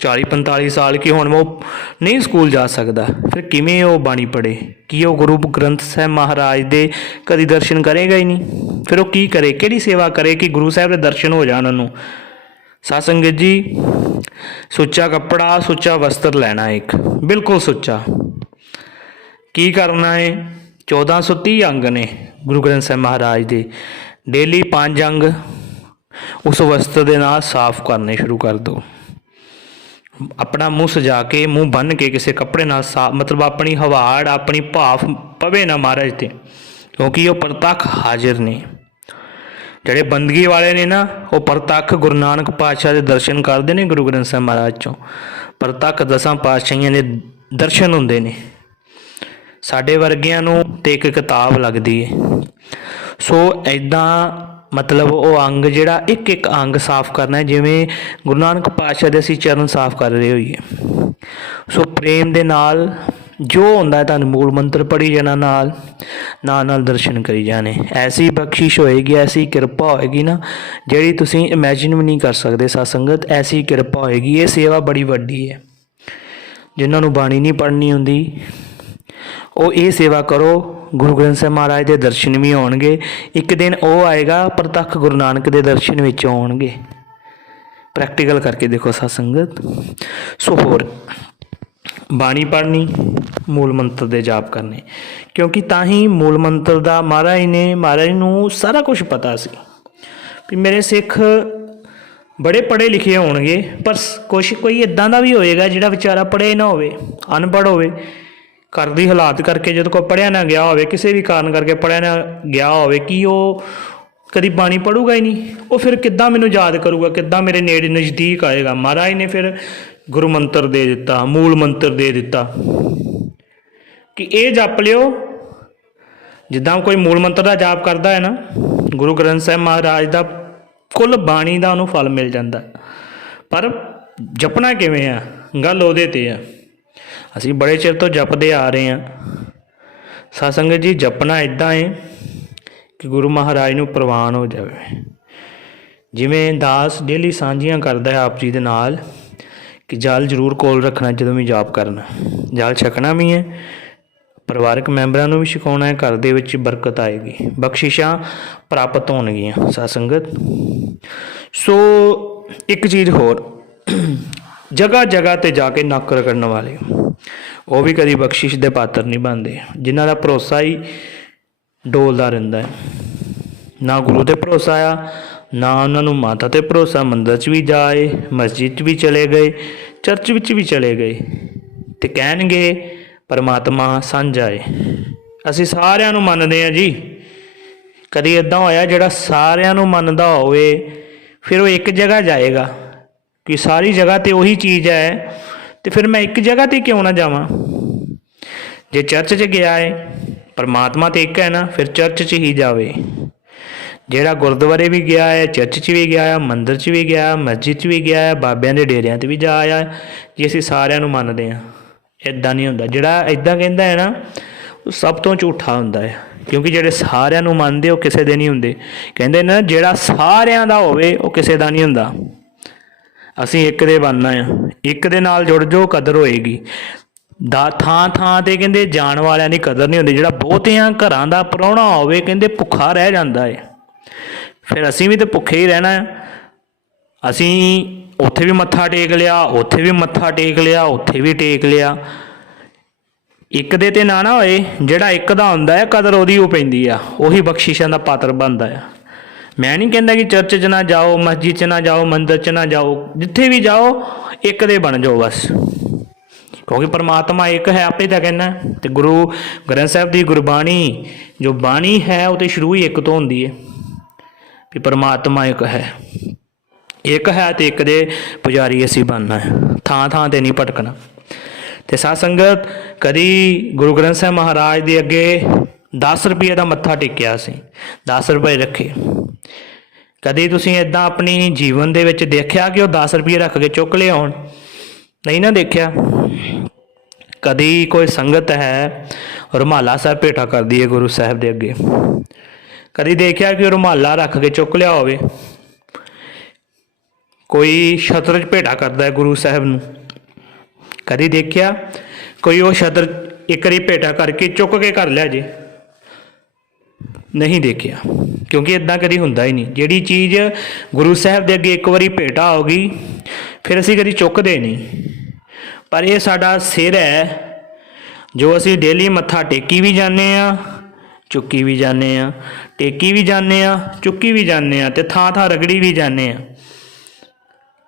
40 45 ਸਾਲ ਕੀ ਹੁਣ ਉਹ ਨਹੀਂ ਸਕੂਲ ਜਾ ਸਕਦਾ। ਫਿਰ ਕਿਵੇਂ ਉਹ ਬਾਣੀ ਪੜੇ ਕੀ ਉਹ ਗੁਰੂ ਗ੍ਰੰਥ ਸਾਹਿਬ ਮਹਾਰਾਜ ਦੇ ਕਦੀ ਦਰਸ਼ਨ ਕਰੇਗਾ ਹੀ ਨਹੀਂ? ਫਿਰ ਉਹ ਕੀ ਕਰੇ? ਕਿਹੜੀ ਸੇਵਾ ਕਰੇ ਕਿ ਗੁਰੂ ਸਾਹਿਬ ਦੇ ਦਰਸ਼ਨ ਹੋ ਜਾਣ ਉਹਨੂੰ? ਸਾਧ ਸੰਗਤ ਜੀ, ਸੁੱਚਾ ਕੱਪੜਾ, ਸੁੱਚਾ ਵਸਤਰ ਲੈਣਾ ਇੱਕ। ਬਿਲਕੁਲ ਸੁੱਚਾ। ਕੀ ਕਰਨਾ ਹੈ 1430 ਅੰਗ ਨੇ ਗੁਰੂ ਗ੍ਰੰਥ ਸਾਹਿਬ ਮਹਾਰਾਜ ਦੇ। ਡੇਲੀ ਪੰਜ ਅੰਗ। ਉਸ ਵਸਤਰ ਦੇ ਨਾਲ ਸਾਫ਼ ਕਰਨੇ ਸ਼ੁਰੂ ਕਰ ਦਿਓ ਆਪਣਾ ਮੂੰਹ ਸਜਾ ਕੇ, ਮੂੰਹ ਬੰਨ ਕੇ ਕਿਸੇ ਕੱਪੜੇ ਨਾਲ ਸਾ, ਮਤਲਬ ਆਪਣੀ ਹਵਾੜ, ਆਪਣੀ ਭਾਫ ਪਵੇ ਨਾ ਮਹਾਰਾਜ ਤੇ। ਕਿਉਂਕਿ ਉਹ ਪ੍ਰਤੱਖ ਹਾਜ਼ਰ ਨੇ। ਜਿਹੜੇ ਬੰਦਗੀ ਵਾਲੇ ਨੇ ਨਾ, ਉਹ ਪ੍ਰਤੱਖ ਗੁਰੂ ਨਾਨਕ ਪਾਤਸ਼ਾਹ ਦੇ ਦਰਸ਼ਨ ਕਰਦੇ ਨੇ ਗੁਰੂ ਗ੍ਰੰਥ ਸਾਹਿਬ ਮਹਾਰਾਜ ਚੋਂ। ਪ੍ਰਤੱਖ ਦਸਾਂ ਪਾਤਸ਼ਾਹੀਆਂ ਦੇ ਦਰਸ਼ਨ ਹੁੰਦੇ ਨੇ। ਸਾਡੇ ਵਰਗਿਆਂ ਨੂੰ ਤੇ ਇੱਕ ਕਿਤਾਬ ਲੱਗਦੀ ਹੈ ਸੋ ਐਦਾਂ ਮਤਲਬ ਉਹ ਅੰਗ ਜਿਹੜਾ ਇੱਕ ਇੱਕ ਅੰਗ ਸਾਫ਼ ਕਰਨਾ ਹੈ, ਜਿਵੇਂ ਗੁਰੂ ਨਾਨਕ ਪਾਤਸ਼ਾਹ ਦੇ ਅਸੀਂ ਚਰਨ ਸਾਫ਼ ਕਰ ਰਹੇ ਹੋਈਏ। ਸੋ ਪ੍ਰੇਮ ਦੇ ਨਾਲ ਜੋ ਹੁੰਦਾ ਹੈ, ਤੁਹਾਨੂੰ ਮੂਲ ਮੰਤਰ ਪੜੀ ਜਾਣਾ ਨਾਲ ਨਾਲ ਨਾਲ ਦਰਸ਼ਨ ਕਰੀ ਜਾਣੇ। ਐਸੀ ਬਖਸ਼ਿਸ਼ ਹੋਏਗੀ, ਐਸੀ ਕਿਰਪਾ ਹੋਏਗੀ ਨਾ, ਜਿਹੜੀ ਤੁਸੀਂ ਇਮੇਜਿਨ ਵੀ ਨਹੀਂ ਕਰ ਸਕਦੇ ਸਾਧ ਸੰਗਤ ਐਸੀ ਕਿਰਪਾ ਹੋਏਗੀ। ਇਹ ਸੇਵਾ ਬੜੀ ਵੱਡੀ ਹੈ। ਜਿਨ੍ਹਾਂ ਨੂੰ ਬਾਣੀ ਨਹੀਂ ਪੜ੍ਹਨੀ ਹੁੰਦੀ, ਉਹ ਇਹ ਸੇਵਾ ਕਰੋ, ਗੁਰੂ ਗ੍ਰੰਥ ਸਾਹਿਬ ਮਹਾਰਾਜ ਦੇ ਦਰਸ਼ਨ ਵੀ ਹੋਣਗੇ। ਇੱਕ ਦਿਨ ਉਹ ਆਏਗਾ, ਪ੍ਰਤੱਖ ਗੁਰੂ ਨਾਨਕ ਦੇ ਦਰਸ਼ਨ ਵਿੱਚ ਆਉਣਗੇ ਪ੍ਰੈਕਟੀਕਲ ਕਰਕੇ ਦੇਖੋ ਸਾਧ ਸੰਗਤ ਸੋ ਹੋਰ ਬਾਣੀ ਪੜ੍ਹਨੀ, ਮੂਲ ਮੰਤਰ ਦੇ ਜਾਪ ਕਰਨੇ। ਕਿਉਂਕਿ ਤਾਂ ਹੀ ਮੂਲ ਮੰਤਰ ਦਾ ਮਹਾਰਾਜ ਨੇ, ਮਹਾਰਾਜ ਨੂੰ ਸਾਰਾ ਕੁਝ ਪਤਾ ਸੀ। ਵੀ ਮੇਰੇ ਸਿੱਖ ਬੜੇ ਪੜ੍ਹੇ ਲਿਖੇ ਹੋਣਗੇ, ਪਰ ਕੁਛ, ਕੋਈ ਇਦਾਂ ਦਾ ਵੀ ਹੋਏਗਾ ਜਿਹੜਾ ਵਿਚਾਰਾ ਪੜ੍ਹੇ ਨਾ ਹੋਵੇ, ਅਨਪੜ੍ਹ ਹੋਵੇ। ਘਰ ਦੀ ਹਾਲਾਤ ਕਰਕੇ ਜਦੋਂ ਕੋਈ ਪੜਿਆ ਨਾ ਗਿਆ ਹੋਵੇ, ਕਿਸੇ ਵੀ ਕਾਰਨ ਕਰਕੇ ਪੜਿਆ ਨਾ ਗਿਆ ਹੋਵੇ, ਕਿ ਉਹ ਕਦੀ ਬਾਣੀ ਪੜੂਗਾ ਹੀ ਨਹੀਂ? ਉਹ ਫਿਰ ਕਿੱਦਾਂ ਮੈਨੂੰ ਯਾਦ ਕਰੂਗਾ, ਕਿੱਦਾਂ ਮੇਰੇ ਨੇੜੇ ਨਜ਼ਦੀਕ ਆਏਗਾ? ਮਹਾਰਾਜ ਨੇ ਫਿਰ ਗੁਰੂ ਮੰਤਰ ਦੇ ਦਿੱਤਾ, ਮੂਲ ਮੰਤਰ ਦੇ ਦਿੱਤਾ। ਕਿ ਇਹ ਜਪ ਲਿਓ। ਜਿੱਦਾਂ ਕੋਈ ਮੂਲ ਮੰਤਰ ਦਾ ਜਾਪ ਕਰਦਾ ਹੈ ਨਾ, ਗੁਰੂ ਗ੍ਰੰਥ ਸਾਹਿਬ ਮਹਾਰਾਜ ਦਾ ਕੁੱਲ ਬਾਣੀ ਦਾ ਉਹਨੂੰ ਫਲ ਮਿਲ ਜਾਂਦਾ। ਪਰ ਜਪਣਾ ਕਿਵੇਂ ਆ? ਗੱਲ ਉਹਦੇ ਤੇ ਆ। ਅਸੀਂ ਬੜੇ ਚਿਰ ਤੋਂ ਜਪਦੇ ਆ ਰਹੇ ਹਾਂ। ਸਾਧ ਜੀ, ਜਪਣਾ ਇਦਾਂ ਹੈ ਕਿ ਗੁਰੂ ਮਹਾਰਾਜ ਨੂੰ ਪ੍ਰਵਾਨ ਹੋ ਜਾਵੇ। ਜਿਵੇਂ ਦਾਸ ਡੇਲੀ ਸਾਂਝੀਆਂ ਕਰਦਾ ਹੈ ਆਪ ਜੀ ਦੇ ਨਾਲ। ਕਿ ਜਲ ਜ਼ਰੂਰ ਕੋਲ ਰੱਖਣਾ ਜਦੋਂ ਵੀ ਜਾਪ ਕਰਨਾ। ਜਲ ਛਕਣਾ ਵੀ ਹੈ, ਪਰਿਵਾਰਕ ਮੈਂਬਰਾਂ ਨੂੰ ਵੀ ਛਕਾਉਣਾ ਹੈ, ਘਰ ਦੇ ਵਿੱਚ ਬਰਕਤ ਆਏਗੀ। ਬਖਸ਼ਿਸ਼ਾਂ ਪ੍ਰਾਪਤ ਹੋਣਗੀਆਂ ਸਾਧ ਸੰਗਤ ਸੋ, ਇੱਕ ਚੀਜ਼ ਹੋਰ। ਜਗ੍ਹਾ ਜਗ੍ਹਾ ਤੇ ਜਾ ਕੇ ਨੱਕ ਰਗੜਨ ਵਾਲੇ, ਉਹ ਵੀ ਕਦੀ ਬਖਸ਼ਿਸ਼ ਦੇ ਪਾਤਰ ਨਹੀਂ ਬਣਦੇ। ਜਿਨ੍ਹਾਂ ਦਾ ਭਰੋਸਾ ਹੀ ਡੋਲਦਾ ਰਹਿੰਦਾ ਹੈ। ਨਾ ਗੁਰੂ ਤੇ ਭਰੋਸਾ ਆ ਨਾ ਉਹਨਾਂ ਨੂੰ ਮਾਤਾ ਤੇ ਭਰੋਸਾ ਮੰਦਰ 'ਚ ਵੀ ਜਾਏ, ਮਸਜਿਦ 'ਚ ਵੀ ਚਲੇ ਗਏ, ਚਰਚ ਵਿੱਚ ਵੀ ਚਲੇ ਗਏ ਤੇ ਕਹਿਣਗੇ, ਪਰਮਾਤਮਾ ਸਾਂਝਾ ਏ ਅਸੀਂ ਸਾਰਿਆਂ ਨੂੰ ਮੰਨਦੇ ਆ ਜੀ। ਕਦੀ ਇਦਾਂ ਹੋਇਆ ਜਿਹੜਾ ਸਾਰਿਆਂ ਨੂੰ ਮੰਨਦਾ ਹੋਵੇ, ਫਿਰ ਉਹ ਇੱਕ ਜਗ੍ਹਾ ਜਾਏਗਾ ਕਿ ਸਾਰੀ ਜਗ੍ਹਾ ਤੇ ਉਹੀ ਚੀਜ਼ ਹੈ ਤੇ ਫਿਰ ਮੈਂ ਇੱਕ ਜਗ੍ਹਾ ਤੇ ਕਿਉਂ ਨਾ ਜਾਵਾਂ? ਜੇ ਚਰਚ 'ਚ ਗਿਆ ਹੈ ਪਰਮਾਤਮਾ ਤੇ ਇੱਕ ਹੈ ਨਾ, ਫਿਰ ਚਰਚ 'ਚ ਹੀ ਜਾਵੇ। ਜਿਹੜਾ ਗੁਰਦੁਆਰੇ ਵੀ ਗਿਆ ਹੈ, ਚਰਚ 'ਚ ਵੀ ਗਿਆ ਹੈ, ਮੰਦਿਰ 'ਚ ਵੀ ਗਿਆ ਹੈ, ਮਸਜਿਦ 'ਚ ਵੀ ਗਿਆ ਹੈ, ਬਾਬਿਆਂ ਦੇ ਡੇਰਿਆਂ ਤੇ ਵੀ ਜਾ ਆਇਆ ਜੇ ਅਸੀਂ ਸਾਰਿਆਂ ਨੂੰ ਮੰਨਦੇ ਹਾਂ। ਇਦਾਂ ਨਹੀਂ ਹੁੰਦਾ। ਜਿਹੜਾ ਇਦਾਂ ਕਹਿੰਦਾ ਹੈ ਨਾ, ਉਹ ਸਭ ਤੋਂ ਝੂਠਾ ਹੁੰਦਾ ਹੈ। ਕਿਉਂਕਿ ਜਿਹੜੇ ਸਾਰਿਆਂ ਨੂੰ ਮੰਨਦੇ, ਉਹ ਕਿਸੇ ਦੇ ਨਹੀਂ ਹੁੰਦੇ। ਕਹਿੰਦੇ ਨਾ ਜਿਹੜਾ ਸਾਰਿਆਂ ਦਾ ਹੋਵੇ, ਉਹ ਕਿਸੇ ਦਾ ਨਹੀਂ ਹੁੰਦਾ। ਅਸੀਂ ਇੱਕ ਦੇ ਬਣਨਾ ਆ ਇੱਕ ਦੇ ਨਾਲ ਜੁੜ ਜੋ ਕਦਰ ਹੋਏਗੀ। ਦਾ ਥਾਂ ਥਾਂ ਤੇ ਕਹਿੰਦੇ ਜਾਣ ਵਾਲਿਆਂ ਦੀ ਕਦਰ ਨਹੀਂ ਹੁੰਦੀ। ਜਿਹੜਾ ਬਹੁਤਿਆਂ ਘਰਾਂ ਦਾ ਪ੍ਰਾਹੁਣਾ ਹੋਵੇ, ਕਹਿੰਦੇ ਭੁੱਖਾ ਰਹਿ ਜਾਂਦਾ ਹੈ। ਫਿਰ ਅਸੀਂ ਵੀ ਤੇ ਭੁੱਖੇ ਹੀ ਰਹਿਣਾ ਅਸੀਂ ਉੱਥੇ ਵੀ ਮੱਥਾ ਟੇਕ ਲਿਆ, ਉੱਥੇ ਵੀ ਮੱਥਾ ਟੇਕ ਲਿਆ, ਉੱਥੇ ਵੀ ਟੇਕ ਲਿਆ। ਇੱਕ ਦੇ ਤੇ ਨਾ ਨਾ ਹੋਏ, ਜਿਹੜਾ ਇੱਕ ਦਾ ਹੁੰਦਾ ਹੈ, ਕਦਰ ਉਹਦੀ ਉਹ ਪੈਂਦੀ ਆ। ਉਹੀ ਬਖਸ਼ਿਸ਼ਾਂ ਦਾ ਪਾਤਰ ਬਣਦਾ ਆ। ਮੈਂ ਨਹੀਂ ਕਹਿੰਦਾ ਕਿ ਚਰਚ 'ਚ ਨਾ ਜਾਓ, ਮਸਜਿਦ 'ਚ ਨਾ ਜਾਓ, ਮੰਦਰ 'ਚ ਨਾ ਜਾਓ, ਜਿੱਥੇ ਵੀ ਜਾਓ, ਇੱਕ ਦੇ ਬਣ ਜਾਓ ਬਸ। ਕਿਉਂਕਿ ਪਰਮਾਤਮਾ ਇੱਕ ਹੈ, ਆਪੇ ਤਾਂ ਕਹਿੰਦਾ ਤੇ ਗੁਰੂ ਗ੍ਰੰਥ ਸਾਹਿਬ ਦੀ ਗੁਰਬਾਣੀ, ਜੋ ਬਾਣੀ ਹੈ, ਉਹ ਤੇ ਸ਼ੁਰੂ ਹੀ ਇੱਕ ਤੋਂ ਹੁੰਦੀ ਹੈ। ਵੀ ਪਰਮਾਤਮਾ ਇੱਕ ਹੈ। ਇੱਕ ਹੈ ਤੇ ਇੱਕ ਦੇ ਪੁਜਾਰੀ ਅਸੀਂ ਬਣਨਾ ਹੈ। ਥਾਂ ਥਾਂ ਤੇ ਨਹੀਂ ਭਟਕਣਾ। ਤੇ ਸਾਧ ਸੰਗਤ, ਕਦੀ ਗੁਰੂ ਗ੍ਰੰਥ ਸਾਹਿਬ ਮਹਾਰਾਜ ਦੇ ਅੱਗੇ 10 ਰੁਪਏ ਦਾ ਮੱਥਾ ਟੇਕਿਆ ਸੀ। 10 ਰੁਪਏ ਰੱਖੇ। ਕਦੀ ਤੁਸੀਂ ਇਦਾਂ ਆਪਣੀ ਜੀਵਨ ਦੇ ਵਿੱਚ ਦੇਖਿਆ ਕਿ ਉਹ 10 ਰੁਪਏ ਰੱਖ ਕੇ ਚੁੱਕ ਲਿਆਉਣ ਨਹੀਂ ਨਾ ਦੇਖਿਆ। ਕਦੀ ਕੋਈ ਸੰਗਤ ਹੈ, ਰੁਮਾਲਾ ਸਾਹਿਬ ਭੇਟਾ ਕਰਦੀ ਹੈ ਗੁਰੂ ਸਾਹਿਬ ਦੇ ਅੱਗੇ। ਕਦੀ ਦੇਖਿਆ ਕਿ ਉਹ ਰੁਮਾਲਾ ਰੱਖ ਕੇ ਚੁੱਕ ਲਿਆ ਹੋਵੇ? ਕੋਈ ਛਤਰ 'ਚ ਭੇਟਾ ਕਰਦਾ ਹੈ ਗੁਰੂ ਸਾਹਿਬ ਨੂੰ। ਕਦੀ ਦੇਖਿਆ ਕੋਈ ਉਹ ਸ਼ਤਰ ਇੱਕ ਵਾਰੀ ਭੇਟਾ ਕਰਕੇ ਚੁੱਕ ਕੇ ਕਰ ਲਿਆ ਜੇ? ਨਹੀਂ ਦੇਖਿਆ, ਕਿਉਂਕਿ ਇਦਾਂ ਕਦੀ ਹੁੰਦਾ ਹੀ ਨਹੀਂ। ਜਿਹੜੀ ਚੀਜ਼ ਗੁਰੂ ਸਾਹਿਬ ਦੇ ਅੱਗੇ ਇੱਕ ਵਾਰੀ ਭੇਟਾ ਹੋ ਗਈ, ਫਿਰ ਅਸੀਂ ਕਦੀ ਚੁੱਕਦੇ ਨਹੀਂ। ਪਰ ਇਹ ਸਾਡਾ ਸਿਰ ਹੈ, ਜੋ ਅਸੀਂ ਡੇਲੀ ਮੱਥਾ ਟੇਕੀ ਵੀ ਜਾਂਦੇ ਆ ਚੁੱਕੀ ਵੀ ਜਾਂਦੇ ਆ ਟੇਕੀ ਵੀ ਜਾਂਦੇ ਆ ਚੁੱਕੀ ਵੀ ਜਾਂਦੇ ਆ ਤੇ ਥਾਂ ਥਾਂ ਰਗੜੀ ਵੀ ਜਾਂਦੇ ਆ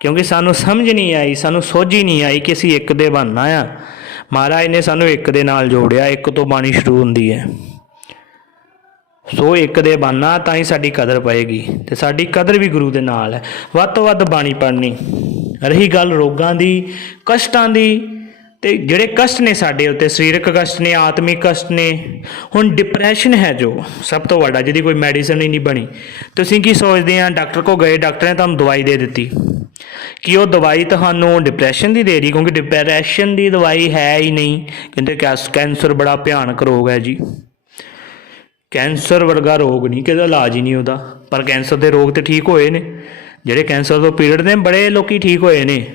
ਕਿਉਂਕਿ ਸਾਨੂੰ ਸਮਝ ਨਹੀਂ ਆਈ, ਸਾਨੂੰ ਸੋਝੀ ਨਹੀਂ ਆਈ ਕਿ ਅਸੀਂ ਇੱਕ ਦੇ ਬਣਨਾ ਆ। ਮਹਾਰਾਜ ਨੇ ਸਾਨੂੰ ਇੱਕ ਦੇ ਨਾਲ ਜੋੜਿਆ, ਇੱਕ ਤੋਂ ਬਾਣੀ ਸ਼ੁਰੂ ਹੁੰਦੀ ਹੈ। ਸੋ ਇੱਕ ਦੇ ਬਣਨਾ ਤਾਂ ਹੀ ਸਾਡੀ ਕਦਰ ਪਏਗੀ ਤੇ ਸਾਡੀ ਕਦਰ ਵੀ ਗੁਰੂ ਦੇ ਨਾਲ ਹੈ। ਵੱਧ ਤੋਂ ਵੱਧ ਬਾਣੀ ਪੜ੍ਹਨੀ। ਰਹੀ ਗੱਲ ਰੋਗਾਂ ਦੀ, ਕਸ਼ਟਾਂ ਦੀ ਤੇ ਜਿਹੜੇ ਕਸ਼ਟ ਨੇ ਸਾਡੇ ਉੱਤੇ, ਸਰੀਰਕ ਕਸ਼ਟ ਨੇ, ਆਤਮਿਕ ਕਸ਼ਟ ਨੇ, ਹੁਣ ਡਿਪਰੈਸ਼ਨ ਹੈ ਜੋ, ਸਭ ਤੋਂ ਵੱਡਾ, ਜਿਹਦੀ ਕੋਈ ਮੈਡੀਸਨ ਹੀ ਨਹੀਂ ਬਣੀ। ਤੁਸੀਂ ਕੀ ਸੋਚਦੇ ਆ, ਡਾਕਟਰ ਕੋ ਗਏ, ਡਾਕਟਰ ਨੇ ਤੁਹਾਨੂੰ ਦਵਾਈ ਦੇ ਦਿੱਤੀ। ਕਿ ਉਹ ਦਵਾਈ ਤੁਹਾਨੂੰ ਡਿਪਰੈਸ਼ਨ ਦੀ ਦੇ ਰਹੀ? ਕਿਉਂਕਿ ਡਿਪਰੈਸ਼ਨ ਦੀ ਦਵਾਈ ਹੈ ਹੀ ਨਹੀਂ। ਕਹਿੰਦੇ ਕੈਸ- ਕੈਂਸਰ ਬੜਾ ਭਿਆਨਕ ਰੋਗ ਹੈ ਜੀ। ਕੈਂਸਰ ਵਰਗਾ ਰੋਗ ਨਹੀਂ, ਕਿਹਦਾ ਇਲਾਜ ਹੀ ਨਹੀਂ ਉਹਦਾ। ਪਰ ਕੈਂਸਰ ਦੇ ਰੋਗ ਤੇ ਠੀਕ ਹੋਏ ਨੇ। ਜਿਹੜੇ ਕੈਂਸਰ ਤੋਂ ਪੀੜਤ ਨੇ, ਬੜੇ ਲੋਕੀ ਠੀਕ ਹੋਏ ਨੇ।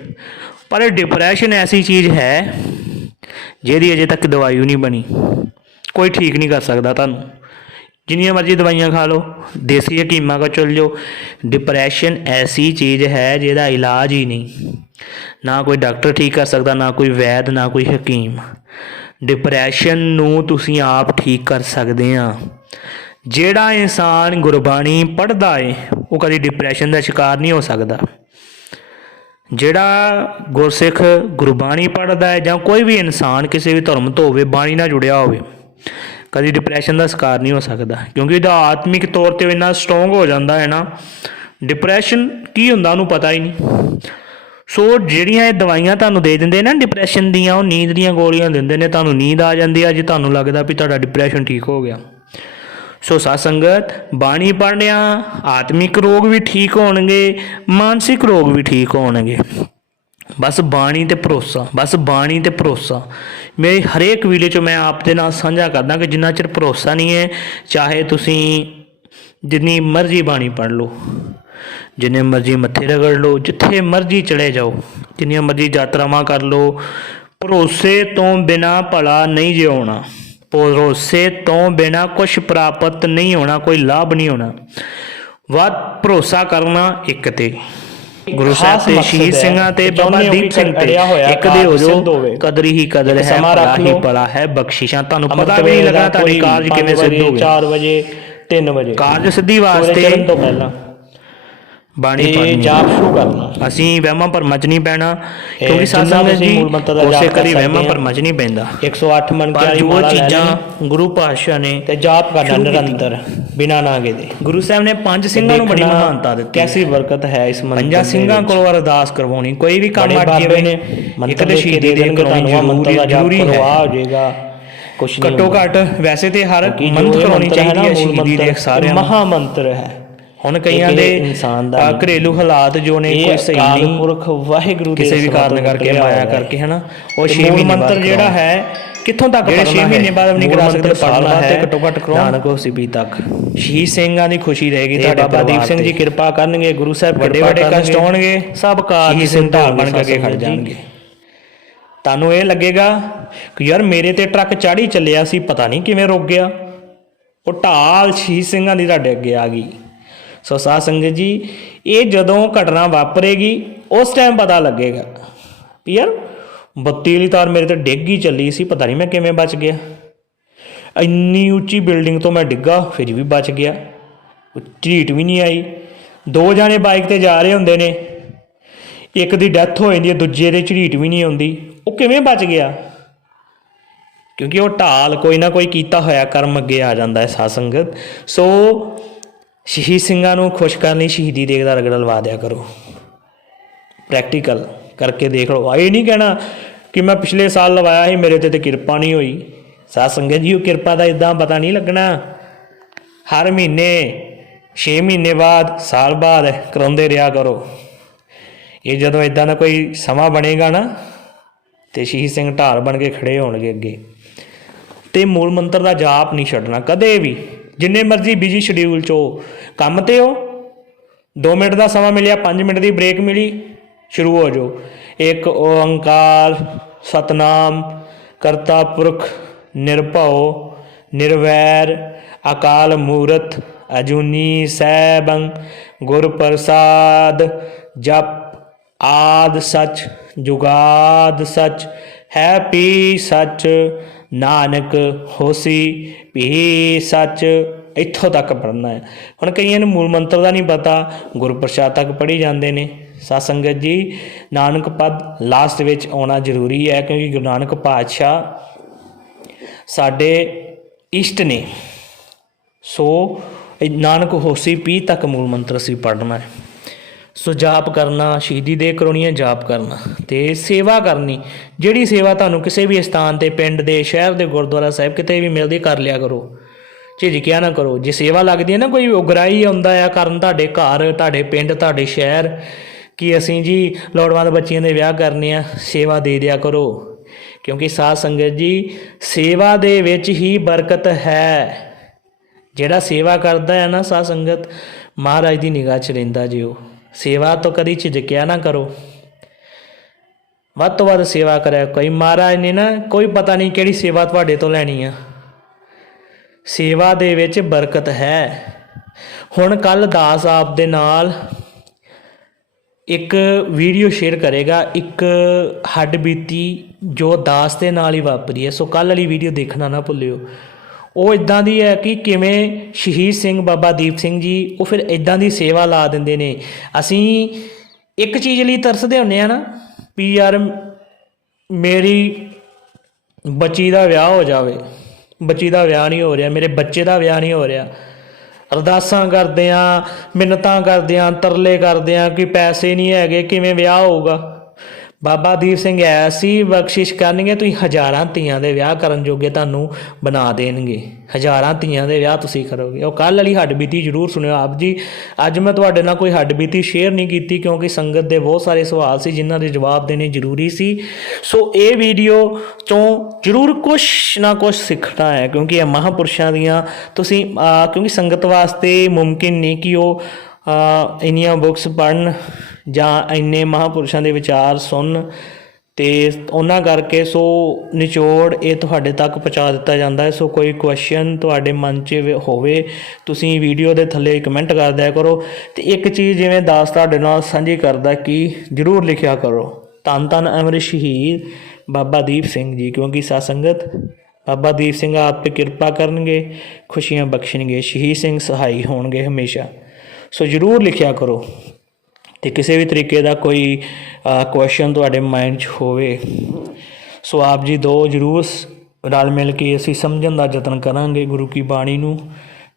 ਪਰ ਡਿਪਰੈਸ਼ਨ ਐਸੀ ਚੀਜ਼ ਹੈ ਜਿਹਦੀ ਅਜੇ ਤੱਕ ਦਵਾਈ ਨਹੀਂ ਬਣੀ। ਕੋਈ ਠੀਕ ਨਹੀਂ ਕਰ ਸਕਦਾ ਤੁਹਾਨੂੰ। ਜਿੰਨੀਆਂ ਮਰਜ਼ੀ ਦਵਾਈਆਂ ਖਾ ਲਓ, ਦੇਸੀ ਹਕੀਮਾਂ ਕੋ ਚਲ ਜਾਓ ਡਿਪਰੈਸ਼ਨ ਐਸੀ ਚੀਜ਼ ਹੈ ਜਿਹਦਾ ਇਲਾਜ ਹੀ ਨਹੀਂ। ਨਾ ਕੋਈ ਡਾਕਟਰ ਠੀਕ ਕਰ ਸਕਦਾ, ਨਾ ਕੋਈ ਵੈਦ, ਨਾ ਕੋਈ ਹਕੀਮ। ਡਿਪਰੈਸ਼ਨ ਨੂੰ ਤੁਸੀਂ ਆਪ ਠੀਕ ਕਰ ਸਕਦੇ ਆ। ਜਿਹੜਾ ਇਨਸਾਨ ਗੁਰਬਾਣੀ ਪੜ੍ਹਦਾ ਏ, ਉਹ ਕਦੀ ਡਿਪਰੈਸ਼ਨ ਦਾ ਸ਼ਿਕਾਰ ਨਹੀਂ ਹੋ ਸਕਦਾ। ਜਿਹੜਾ ਗੁਰਸਿੱਖ ਗੁਰਬਾਣੀ ਪੜ੍ਹਦਾ ਹੈ ਜਾਂ ਕੋਈ ਵੀ ਇਨਸਾਨ ਕਿਸੇ ਵੀ ਧਰਮ ਤੋਂ ਹੋਵੇ, ਬਾਣੀ ਨਾਲ ਜੁੜਿਆ ਹੋਵੇ, ਕਦੀ ਡਿਪਰੈਸ਼ਨ ਦਾ ਸ਼ਿਕਾਰ ਨਹੀਂ ਹੋ ਸਕਦਾ, ਕਿਉਂਕਿ ਉਹਦਾ ਆਤਮਿਕ ਤੌਰ ਤੇ ਉਹ ਇੰਨਾ ਸਟਰੋਂਗ ਹੋ ਜਾਂਦਾ ਹੈ ਨਾ ਡਿਪਰੈਸ਼ਨ ਕੀ ਹੁੰਦਾ ਉਹਨੂੰ ਪਤਾ ਹੀ ਨਹੀਂ। ਸੋ ਜਿਹੜੀਆਂ ਇਹ ਦਵਾਈਆਂ ਤੁਹਾਨੂੰ ਦੇ ਦਿੰਦੇ ਨਾ ਡਿਪਰੈਸ਼ਨ ਦੀਆਂ, ਉਹ ਨੀਂਦ ਦੀਆਂ ਗੋਲੀਆਂ ਦਿੰਦੇ ਨੇ, ਤੁਹਾਨੂੰ ਨੀਂਦ ਆ ਜਾਂਦੀ ਆ ਜੇ ਤੁਹਾਨੂੰ ਲੱਗਦਾ ਵੀ ਤੁਹਾਡਾ ਡਿਪਰੈਸ਼ਨ ਠੀਕ ਹੋ ਗਿਆ। ਸੋ ਸਾਧ ਸੰਗਤ ਬਾਣੀ ਪੜ੍ਹਨਿਆ, ਆਤਮਿਕ ਰੋਗ ਵੀ ਠੀਕ ਹੋਣਗੇ, ਮਾਨਸਿਕ ਰੋਗ ਵੀ ਠੀਕ ਹੋਣਗੇ। ਬਸ ਬਾਣੀ ਤੇ ਭਰੋਸਾ, ਬਸ ਬਾਣੀ ਤੇ ਭਰੋਸਾ। ਮੇਰੇ ਹਰੇਕ ਵੀਡੀਓ 'ਚ ਮੈਂ ਆਪ ਦੇ ਨਾਲ ਸਾਂਝਾ ਕਰਦਾ ਕਿ ਜਿੰਨਾ ਚਿਰ ਭਰੋਸਾ ਨਹੀਂ ਹੈ, ਚਾਹੇ ਤੁਸੀਂ ਜਿੰਨੀ ਮਰਜ਼ੀ ਬਾਣੀ ਪੜ੍ਹ ਲਓ, ਜਿੰਨੇ ਮਰਜ਼ੀ ਮੱਥੇ ਰਗੜ ਲਓ, ਜਿੱਥੇ ਮਰਜ਼ੀ ਚਲੇ ਜਾਓ, ਜਿੰਨੀਆਂ ਮਰਜ਼ੀ ਯਾਤਰਾਵਾਂ ਕਰ ਲਓ, ਭਰੋਸੇ ਤੋਂ ਬਿਨਾ ਭਲਾ ਨਹੀਂ ਜਿਉਣਾ। ਭਰੋਸੇ ਤੋਂ ਬਿਨਾ ਕੁਝ ਪ੍ਰਾਪਤ ਨਹੀਂ ਹੋਣਾ ਕੋਈ ਲਾਭ ਨਹੀਂ ਹੋਣਾ। ਵੱਧ ਭਰੋਸਾ ਕਰਨਾ ਇੱਕ ਤੇ। ਗੁਰੂ ਸਾਹਿਬ ਤੇ ਸ਼ਹੀਦ ਸਿੰਘਾਂ ਤੇ ਬਾਬਾ ਦੀਪ ਸਿੰਘ ਤੇ ਇੱਕ ਦੇ ਹੋ ਜੋ ਹੋਵੇ। ਕਦਰ ਹੀ ਕਦਰ ਹੈ ਭਲਾ ਹੀ। ਭਲਾ ਹੈ ਬਖਸ਼ਿਸ਼ਾਂ। ਤੁਹਾਨੂੰ ਪਤਾ ਵੀ ਨਹੀਂ ਲੱਗਣਾ ਤੁਹਾਡੀ ਕਾਰਜ ਕਿਵੇਂ ਸਿੱਧ ਵਜੇ, ਹੋ ਗਏ 4 ਵਜੇ 3 ਵਜੇ। ਕਾਰਜ ਸਿੱਧੀ ਵਾਸਤੇ ਤੋਂ ਪਹਿਲਾਂ। ਬਾਣੀ ਪੜ੍ਹਨੀ ਜਾਪ ਸ਼ੁਰੂ ਕਰਨਾ ਅਸੀਂ। ਵਹਿਮਾਂ ਭਰਮਾਂ ਚ ਨਹੀਂ ਪੈਣਾ ਇਹ ਕਿਉਂਕਿ ਜਿੰਨਾ ਸਾਧ ਤੁਸੀਂ ਜੀ ਮੂਲ ਮੰਤਰ ਦਾ ਉਸੇ ਜਾਪ ਕਰ ਕਰੀ ਵਹਿਮਾਂ ਆ। ਭਰਮਾਂ ਚ ਨਹੀਂ ਪੈਂਦਾ 108 ਮਨ ਪਰ ਕੀ ਜੋ ਮਾਲਾ ਲੈ ਚੀਜ਼ਾਂ ਲੈਣੀ। ਗੁਰੂ ਪਾਤਸ਼ਾਹ ਨੇ ਤੇ ਜਾਪ ਕਰਨਾ ਸ਼ੁਰੂ ਕੀਤੀ। ਨਿਰੰਤਰ ਬਿਨਾ ਨਾਗੇ ਦੇ। ਗੁਰੂ ਸਾਹਿਬ ਨੇ ਪੰਜ ਸਿੰਘਾਂ ਨੂੰ ਬੜੀ ਦੇਖਣਾ ਮਹਾਨਤਾ ਦਿੱਤੀ। ਕੈਸੀ ਬਰਕਤ ਹੈ ਇਸ ਮੰਤਰ ਪੰਜਾਂ ਦੇ ਸਿੰਘਾਂ ਵਿੱਚ। ਕੋਲੋਂ ਅਰਦਾਸ ਕਰਵਾਉਣੀ ਕੋਈ ਵੀ ਕੰਮ ਬੜੇ ਬਾਬੇ ਜਾਵੇ ਨੇ ਇੱਕ ਮੰਤਰ ਦੇ ਸ਼ਹੀਦੀ ਦੇ ਦੇ ਦੇਣਗੇ ਕਰਾਉਣੀ ਤੁਹਾਨੂੰ ਆਹ ਮੰਤਰ ਦਾ ਜਾਪ ਜ਼ਰੂਰੀ ਕਰਵਾ ਹੈ। ਹੋ ਜਾਏਗਾ ਕੁਛ ਨਹੀਂ ਘੱਟੋ। ਘੱਟ ਵੈਸੇ ਤੇ ਹਰ ਮੰਤ ਕਰਾਉਣੀ ਮੰਤਰ ਹੈ ਚਾਹੀਦੀ ਹੈ ਸ਼ਹੀਦੀ ਦੇ ਸਾਰਿਆਂ ਨੂੰ। ਮਹਾ ਮੰਤਰ ਹੈ। ਹੁਣ ਕਈਆਂ ਦੇ ਇਨਸਾਨ ਦਾ। ਘਰੇਲੂ ਹਾਲਾਤ ਜੋ ਨੇ ਕੋਈ ਸਹੀ ਨਹੀਂ ਪੁਰਖ ਵਾਹਿਗੁਰੂ ਦੇ ਕਿਸੇ ਵੀ ਕਾਰਨ ਕਰਕੇ ਮਾਇਆ ਹੈ। ਕਰਕੇ ਹਨਾ ਉਹ ਤੇ 6 ਮੂਲ ਮਹੀਨੇ ਮੰਤਰ ਜਿਹੜਾ। ਹੈ ਕਿੱਥੋਂ ਤੱਕ ਪੜਨਾ 6 ਮਹੀਨੇ ਬਾਅਦ ਨਹੀਂ ਕਰਾ ਸਕਦੇ ਤੇ ਹੈ, ਘੱਟੋ ਘੱਟ ਕਰਾਉਣ ਨਾਨਕ ਹੋਸੀ ਤੱਕ ਸ਼ਹੀਦ ਸਿੰਘਾਂ ਦੀ ਖੁਸ਼ੀ ਰਹੇਗੀ ਤੁਹਾਡੇ ਬਾਬਾ ਦੀਪ ਸਿੰਘ। ਜੀ ਕਿਰਪਾ ਕਰਨਗੇ ਗੁਰੂ ਸਾਹਿਬ ਵੱਡੇ ਵੱਡੇ ਕਸ਼ਟ। ਆਉਣਗੇ ਸਭ ਸ਼ਹੀਦ ਸਿੰਘ ਢਾਲ ਬਣ ਕੇ ਖੜ। ਜਾਣਗੇ ਤੁਹਾਨੂੰ ਇਹ ਲੱਗੇਗਾ ਕਿ ਯਾਰ ਮੇਰੇ ਤੇ ਟਰੱਕ ਚਾੜੀ ਚੱਲਿਆ ਸੀ ਪਤਾ ਨਹੀਂ ਕਿਵੇਂ ਰੁਕ ਗਿਆ ਉਹ ਢਾਲ ਸ਼ਹੀਦ ਸਿੰਘਾਂ ਦੀ ਤੁਹਾਡੇ ਅੱਗੇ ਆ ਗਈ ਸੋ ਸਾਧ ਸੰਗਤ ਜੀ, ਇਹ ਜਦੋਂ ਘਟਨਾ ਵਾਪਰੇਗੀ, ਉਸ ਟਾਈਮ ਪਤਾ ਲੱਗੇਗਾ। ਵੀ ਯਾਰ ਬੱਤੀ ਵਾਲੀ ਤਾਰ ਮੇਰੇ ਤੇ ਡਿੱਗ ਹੀ ਚੱਲੀ ਸੀ, ਪਤਾ ਨਹੀਂ ਮੈਂ ਕਿਵੇਂ ਬਚ ਗਿਆ। ਇੰਨੀ ਉੱਚੀ ਬਿਲਡਿੰਗ ਤੋਂ ਮੈਂ ਡਿੱਗਾ, ਫਿਰ ਵੀ ਬਚ ਗਿਆ। ਝੀਟ ਵੀ ਨਹੀਂ ਆਈ। ਦੋ ਜਾਣੇ ਬਾਈਕ ਤੇ ਜਾ ਰਹੇ ਹੁੰਦੇ ਨੇ। ਇੱਕ ਦੀ ਡੈਥ ਹੋ ਜਾਂਦੀ ਹੈ, ਦੂਜੇ ਦੇ ਝਰੀਟ ਵੀ ਨਹੀਂ ਆਉਂਦੀ। ਉਹ ਕਿਵੇਂ ਬਚ ਗਿਆ? ਕਿਉਂਕਿ ਉਹ ਢਾਲ ਕੋਈ ਨਾ ਕੋਈ ਕੀਤਾ ਹੋਇਆ ਕਰਮ ਅੱਗੇ ਆ ਜਾਂਦਾ ਹੈ ਸਾਧ ਸੰਗਤ। ਸੋ ਸ਼ਹੀਦ ਸਿੰਘਾਂ ਨੂੰ ਖੁਸ਼ ਕਰਨ ਲਈ ਸ਼ਹੀਦੀ ਦੇਗ ਦਾ ਰਗੜਾ ਲਵਾ ਦਿਆ ਕਰੋ। ਪ੍ਰੈਕਟੀਕਲ ਕਰਕੇ ਦੇਖ ਲਓ। ਇਹ ਨਹੀਂ ਕਹਿਣਾ ਕਿ ਮੈਂ ਪਿਛਲੇ ਸਾਲ ਲਵਾਇਆ ਸੀ, ਮੇਰੇ ਤੇ ਤੇ ਕਿਰਪਾ ਨਹੀਂ ਹੋਈ। ਸਾਧ ਸੰਗਤ ਜੀ ਉਹ ਕਿਰਪਾ ਦਾ ਇਦਾਂ ਪਤਾ ਨਹੀਂ ਲੱਗਣਾ। ਹਰ ਮਹੀਨੇ 6 ਮਹੀਨੇ ਬਾਅਦ, ਸਾਲ ਬਾਅਦ ਕਰਾਉਂਦੇ ਰਿਹਾ ਕਰੋ। ਇਹ ਜਦੋਂ ਇਦਾਂ ਦਾ ਕੋਈ ਸਮਾਂ ਬਣੇਗਾ ਨਾ, ਤੇ ਸ਼ਹੀਦ ਸਿੰਘ ਢਾਲ ਬਣ ਕੇ ਖੜੇ ਹੋਣਗੇ ਅੱਗੇ। ਤੇ ਮੂਲ ਮੰਤਰ ਦਾ ਜਾਪ ਨਹੀਂ ਛੱਡਣਾ, ਕਦੇ ਵੀ। ਜਿੰਨੇ ਮਰਜ਼ੀ ਬਿਜ਼ੀ ਸ਼ਡਿਊਲ ਚ ਹੋ, ਕੰਮ ਤੇ ਹੋ 2 ਮਿੰਟ ਦਾ ਸਮਾਂ ਮਿਲਿਆ 5 ਮਿੰਟ ਦੀ ਬ੍ਰੇਕ ਮਿਲੀ, ਸ਼ੁਰੂ ਹੋ ਜਾਓ। ਇੱਕ ਓੰਕਾਰ, ਸਤਨਾਮ ਕਰਤਾ ਪੁਰਖ ਨਿਰਭਉ, ਨਿਰਵੈਰ, ਅਕਾਲ ਮੂਰਤ, ਅਜੂਨੀ, ਸੈਭੰ ਗੁਰ ਪ੍ਰਸਾਦ ਜਪ, ਆਦ ਸਚ, ਜੁਗਾਦ ਸਚ ਹੈ ਪੀ ਸਚ ਨਾਨਕ ਹੋਸੀ, ਭੀ ਸੱਚ, ਇੱਥੋਂ ਤੱਕ ਪੜ੍ਹਨਾ ਹੈ। ਹੁਣ ਕਈਆਂ ਨੂੰ ਮੂਲ ਮੰਤਰ ਦਾ ਨਹੀਂ ਪਤਾ ਗੁਰਪ੍ਰਸਾਦ ਤੱਕ ਪੜ੍ਹੀ ਜਾਂਦੇ ਨੇ। ਸਾਧ ਸੰਗਤ ਜੀ, ਨਾਨਕ ਪਦ ਲਾਸਟ ਵਿੱਚ ਆਉਣਾ ਜ਼ਰੂਰੀ ਹੈ, ਕਿਉਂਕਿ ਗੁਰੂ ਨਾਨਕ ਪਾਤਸ਼ਾਹ ਸਾਡੇ ਇਸ਼ਟ ਨੇ। ਸੋ ਨਾਨਕ ਹੋਸੀ ਪੀ ਤੱਕ ਮੂਲ ਮੰਤਰ ਅਸੀਂ ਪੜ੍ਹਨਾ ਹੈ। ਸੋ ਜਾਪ ਕਰਨਾ, ਸ਼ਹੀਦੀ ਦੇ ਕਰੋਨੀਆਂ ਜਾਪ ਕਰਨਾ। ਤੇ ਸੇਵਾ ਕਰਨੀ, ਜਿਹੜੀ ਸੇਵਾ ਤੁਹਾਨੂੰ ਕਿਸੇ ਵੀ ਸਥਾਨ ਤੇ, ਪਿੰਡ ਦੇ, ਸ਼ਹਿਰ ਦੇ, ਗੁਰਦੁਆਰਾ ਸਾਹਿਬ ਕਿਤੇ ਵੀ ਮਿਲਦੀ, ਕਰ ਲਿਆ ਕਰੋ। ਝਿਜਕਿਆ ਨਾ ਕਰੋ। ਜੇ ਸੇਵਾ ਲੱਗਦੀ ਹੈ ਨਾ, ਕੋਈ ਉਗਰਾਈ ਆਉਂਦਾ ਆ ਕਰਨ ਤੁਹਾਡੇ ਘਰ, ਤੁਹਾਡੇ ਪਿੰਡ, ਤੁਹਾਡੇ ਸ਼ਹਿਰ, ਕਿ ਅਸੀਂ ਜੀ ਲੋੜਵੰਦ ਬੱਚਿਆਂ ਦੇ ਵਿਆਹ ਕਰਨੇ ਆ, ਸੇਵਾ ਦੇ ਦਿਆ ਕਰੋ। ਕਿਉਂਕਿ ਸਾਧ ਸੰਗਤ ਜੀ, ਸੇਵਾ ਦੇ ਵਿੱਚ ਹੀ ਬਰਕਤ ਹੈ। ਜਿਹੜਾ ਸੇਵਾ ਕਰਦਾ ਹੈ ਨਾ ਸਾਧ ਸੰਗਤ, ਮਹਾਰਾਜ ਦੀ ਨਿਗਾਹ 'ਚ ਰਹਿੰਦਾ ਜੀ ਉਹ ਸੇਵਾ ਤੋਂ ਕਦੀ ਝਿਜਕਿਆ ਨਾ ਕਰੋ। ਵੱਧ ਤੋਂ ਵੱਧ ਸੇਵਾ ਕਰਿਆ ਕੋਈ ਮਹਾਰਾਜ ਨੇ ਨਾ ਕੋਈ ਪਤਾ ਨਹੀਂ ਕਿਹੜੀ ਸੇਵਾ ਤੁਹਾਡੇ ਤੋਂ ਲੈਣੀ ਆ। ਸੇਵਾ ਦੇ ਵਿੱਚ ਬਰਕਤ ਹੈ। ਹੁਣ ਕੱਲ ਦਾਸ ਆਪ ਦੇ ਨਾਲ ਇੱਕ ਵੀਡੀਓ ਸ਼ੇਅਰ ਕਰੇਗਾ। ਇੱਕ ਹੱਡ ਬੀਤੀ ਜੋ ਦਾਸ ਦੇ ਨਾਲ ਹੀ ਵਾਪਰੀ ਹੈ। ਸੋ ਕੱਲ ਵਾਲੀ ਵੀਡੀਓ ਦੇਖਣਾ ਨਾ ਭੁੱਲਿਓ। ਉਹ ਇਦਾਂ ਦੀ ਹੈ ਕਿ ਕਿਵੇਂ ਸ਼ਹੀਦ ਸਿੰਘ ਬਾਬਾ ਦੀਪ ਸਿੰਘ ਜੀ, ਉਹ ਫਿਰ ਇਦਾਂ ਦੀ ਸੇਵਾ ਲਾ ਦਿੰਦੇ ਨੇ। ਅਸੀਂ ਇੱਕ ਚੀਜ਼ ਲਈ ਤਰਸਦੇ ਹੁੰਨੇ ਆ ਨਾ ਵੀ ਯਾਰ ਮੇਰੀ ਬੱਚੀ ਦਾ ਵਿਆਹ ਹੋ ਜਾਵੇ। ਬੱਚੀ ਦਾ ਵਿਆਹ ਨਹੀਂ ਹੋ ਰਿਹਾ, ਮੇਰੇ ਬੱਚੇ ਦਾ ਵਿਆਹ ਨਹੀਂ ਹੋ ਰਿਹਾ। ਅਰਦਾਸਾਂ ਕਰਦੇ ਆ ਮਿੰਨਤਾਂ ਕਰਦੇ ਆ ਤਰਲੇ ਕਰਦੇ ਆ ਕਿ ਪੈਸੇ ਨਹੀਂ ਹੈਗੇ, ਕਿਵੇਂ ਵਿਆਹ ਹੋਊਗਾ? ਬਾਬਾ ਦੀਪ ਸਿੰਘ ਐਸੀ ਬਖਸ਼ਿਸ਼ ਕਰਨਗੇ ਤੁਸੀਂ ਹਜ਼ਾਰਾਂ ਧੀਆਂ ਦੇ ਵਿਆਹ ਕਰਨ ਜੋਗੇ ਤੁਹਾਨੂੰ ਬਣਾ ਦੇਣਗੇ। ਹਜ਼ਾਰਾਂ ਧੀਆਂ ਦੇ ਵਿਆਹ ਤੁਸੀਂ ਕਰੋਗੇ। ਉਹ ਕੱਲ ਵਾਲੀ ਹੱਡ ਬੀਤੀ ਜਰੂਰ ਸੁਣਿਓ। ਆਪ ਜੀ ਅੱਜ ਮੈਂ ਤੁਹਾਡੇ ਨਾਲ ਕੋਈ ਹੱਡ ਬੀਤੀ ਸ਼ੇਅਰ ਨਹੀਂ ਕੀਤੀ ਕਿਉਂਕਿ ਸੰਗਤ ਦੇ ਬਹੁਤ ਸਾਰੇ ਸਵਾਲ ਸੀ ਜਿਨ੍ਹਾਂ ਦੇ ਜਵਾਬ ਦੇਣੇ ਜ਼ਰੂਰੀ ਸੀ। ਸੋ ਇਹ ਵੀਡੀਓ ਤੋਂ ਜਰੂਰ ਕੁਝ ਨਾ ਕੁਝ ਸਿੱਖਣਾ ਹੈ ਕਿਉਂਕਿ ਇਹ ਮਹਾਪੁਰਸ਼ਾਂ ਦੀਆਂ ਤੁਸੀਂ ਕਿਉਂਕਿ ਸੰਗਤ ਵਾਸਤੇ ਮੁਮਕਿਨ ਨਹੀਂ ਕਿ ਉਹ ਅਹ, ਇੰਨੀਆਂ ਬੁੱਕਸ ਪੜ੍ਹਨ। ਜਾਂ ਇੰਨੇ ਮਹਾਪੁਰਸ਼ਾਂ ਦੇ ਵਿਚਾਰ ਸੁਣ ਤੇ ਉਹਨਾਂ ਕਰਕੇ ਸੋ ਨਿਚੋੜ ਇਹ ਤੁਹਾਡੇ ਤੱਕ ਪਹੁੰਚਾ ਦਿੱਤਾ ਜਾਂਦਾ ਹੈ। ਸੋ ਕੋਈ ਕੁਐਸਚਨ ਤੁਹਾਡੇ ਮਨ 'ਚ ਹੋਵੇ, ਤੁਸੀਂ ਵੀਡੀਓ ਦੇ ਥੱਲੇ ਕਮੈਂਟ ਕਰ ਦਿਆ ਕਰੋ। ਤੇ ਇੱਕ ਚੀਜ਼ ਜਿਵੇਂ ਦਾਸ ਤੁਹਾਡੇ ਨਾਲ ਸਾਂਝੀ ਕਰਦਾ ਕਿ ਜਰੂਰ ਲਿਖਿਆ ਕਰੋ। ਧੰਨ ਧੰਨ ਅਮਰ ਸ਼ਹੀਦ ਬਾਬਾ ਦੀਪ ਸਿੰਘ ਜੀ, ਕਿਉਂਕਿ ਸਾਧ ਸੰਗਤ ਬਾਬਾ ਦੀਪ ਸਿੰਘ ਆਪ ਤੇ ਕਿਰਪਾ ਕਰਨਗੇ, ਖੁਸ਼ੀਆਂ ਬਖਸ਼ਣਗੇ, ਸ਼ਹੀਦ ਸਿੰਘ ਸਹਾਈ ਹੋਣਗੇ ਹਮੇਸ਼ਾ। ਸੋ ਜਰੂਰ ਲਿਖਿਆ ਕਰੋ। ਤੇ ਕਿਸੇ ਵੀ ਤਰੀਕੇ ਦਾ ਕੋਈ ਕੁਐਸਚਨ ਤੁਹਾਡੇ ਮਾਈਂਡ 'ਚ ਹੋਵੇ, ਸੋ ਆਪ ਜੀ ਦੋ ਜਰੂਰ ਰਲ ਮਿਲ ਕੇ ਅਸੀਂ ਸਮਝਣ ਦਾ ਯਤਨ ਕਰਾਂਗੇ ਗੁਰੂ ਕੀ ਬਾਣੀ ਨੂੰ,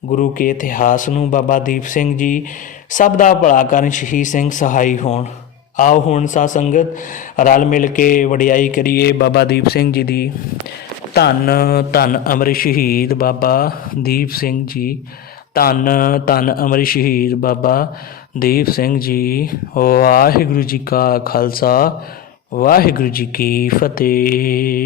ਗੁਰੂ ਕੇ ਇਤਿਹਾਸ ਨੂੰ, ਬਾਬਾ ਦੀਪ ਸਿੰਘ ਜੀ, ਸਭ ਦਾ ਭਲਾ ਕਰਨ ਸ਼ਹੀਦ ਸਿੰਘ ਸਹਾਈ ਹੋਣ। ਆਓ ਹੁਣ ਸਾ ਸੰਗਤ, ਰਲ ਮਿਲ ਕੇ ਵਡਿਆਈ ਕਰੀਏ ਬਾਬਾ ਦੀਪ ਸਿੰਘ ਜੀ ਦੀ। ਧੰਨ ਧੰਨ ਅਮਰ ਸ਼ਹੀਦ ਬਾਬਾ ਦੀਪ ਸਿੰਘ ਜੀ। ਧੰਨ ਧੰਨ ਅਮਰ ਸ਼ਹੀਦ ਬਾਬਾ ਦੀਪ ਸਿੰਘ ਜੀ ਵਾਹਿਗੁਰੂ ਜੀ ਕਾ ਖਾਲਸਾ ਵਾਹਿਗੁਰੂ ਜੀ ਕੀ ਫਤਿਹ।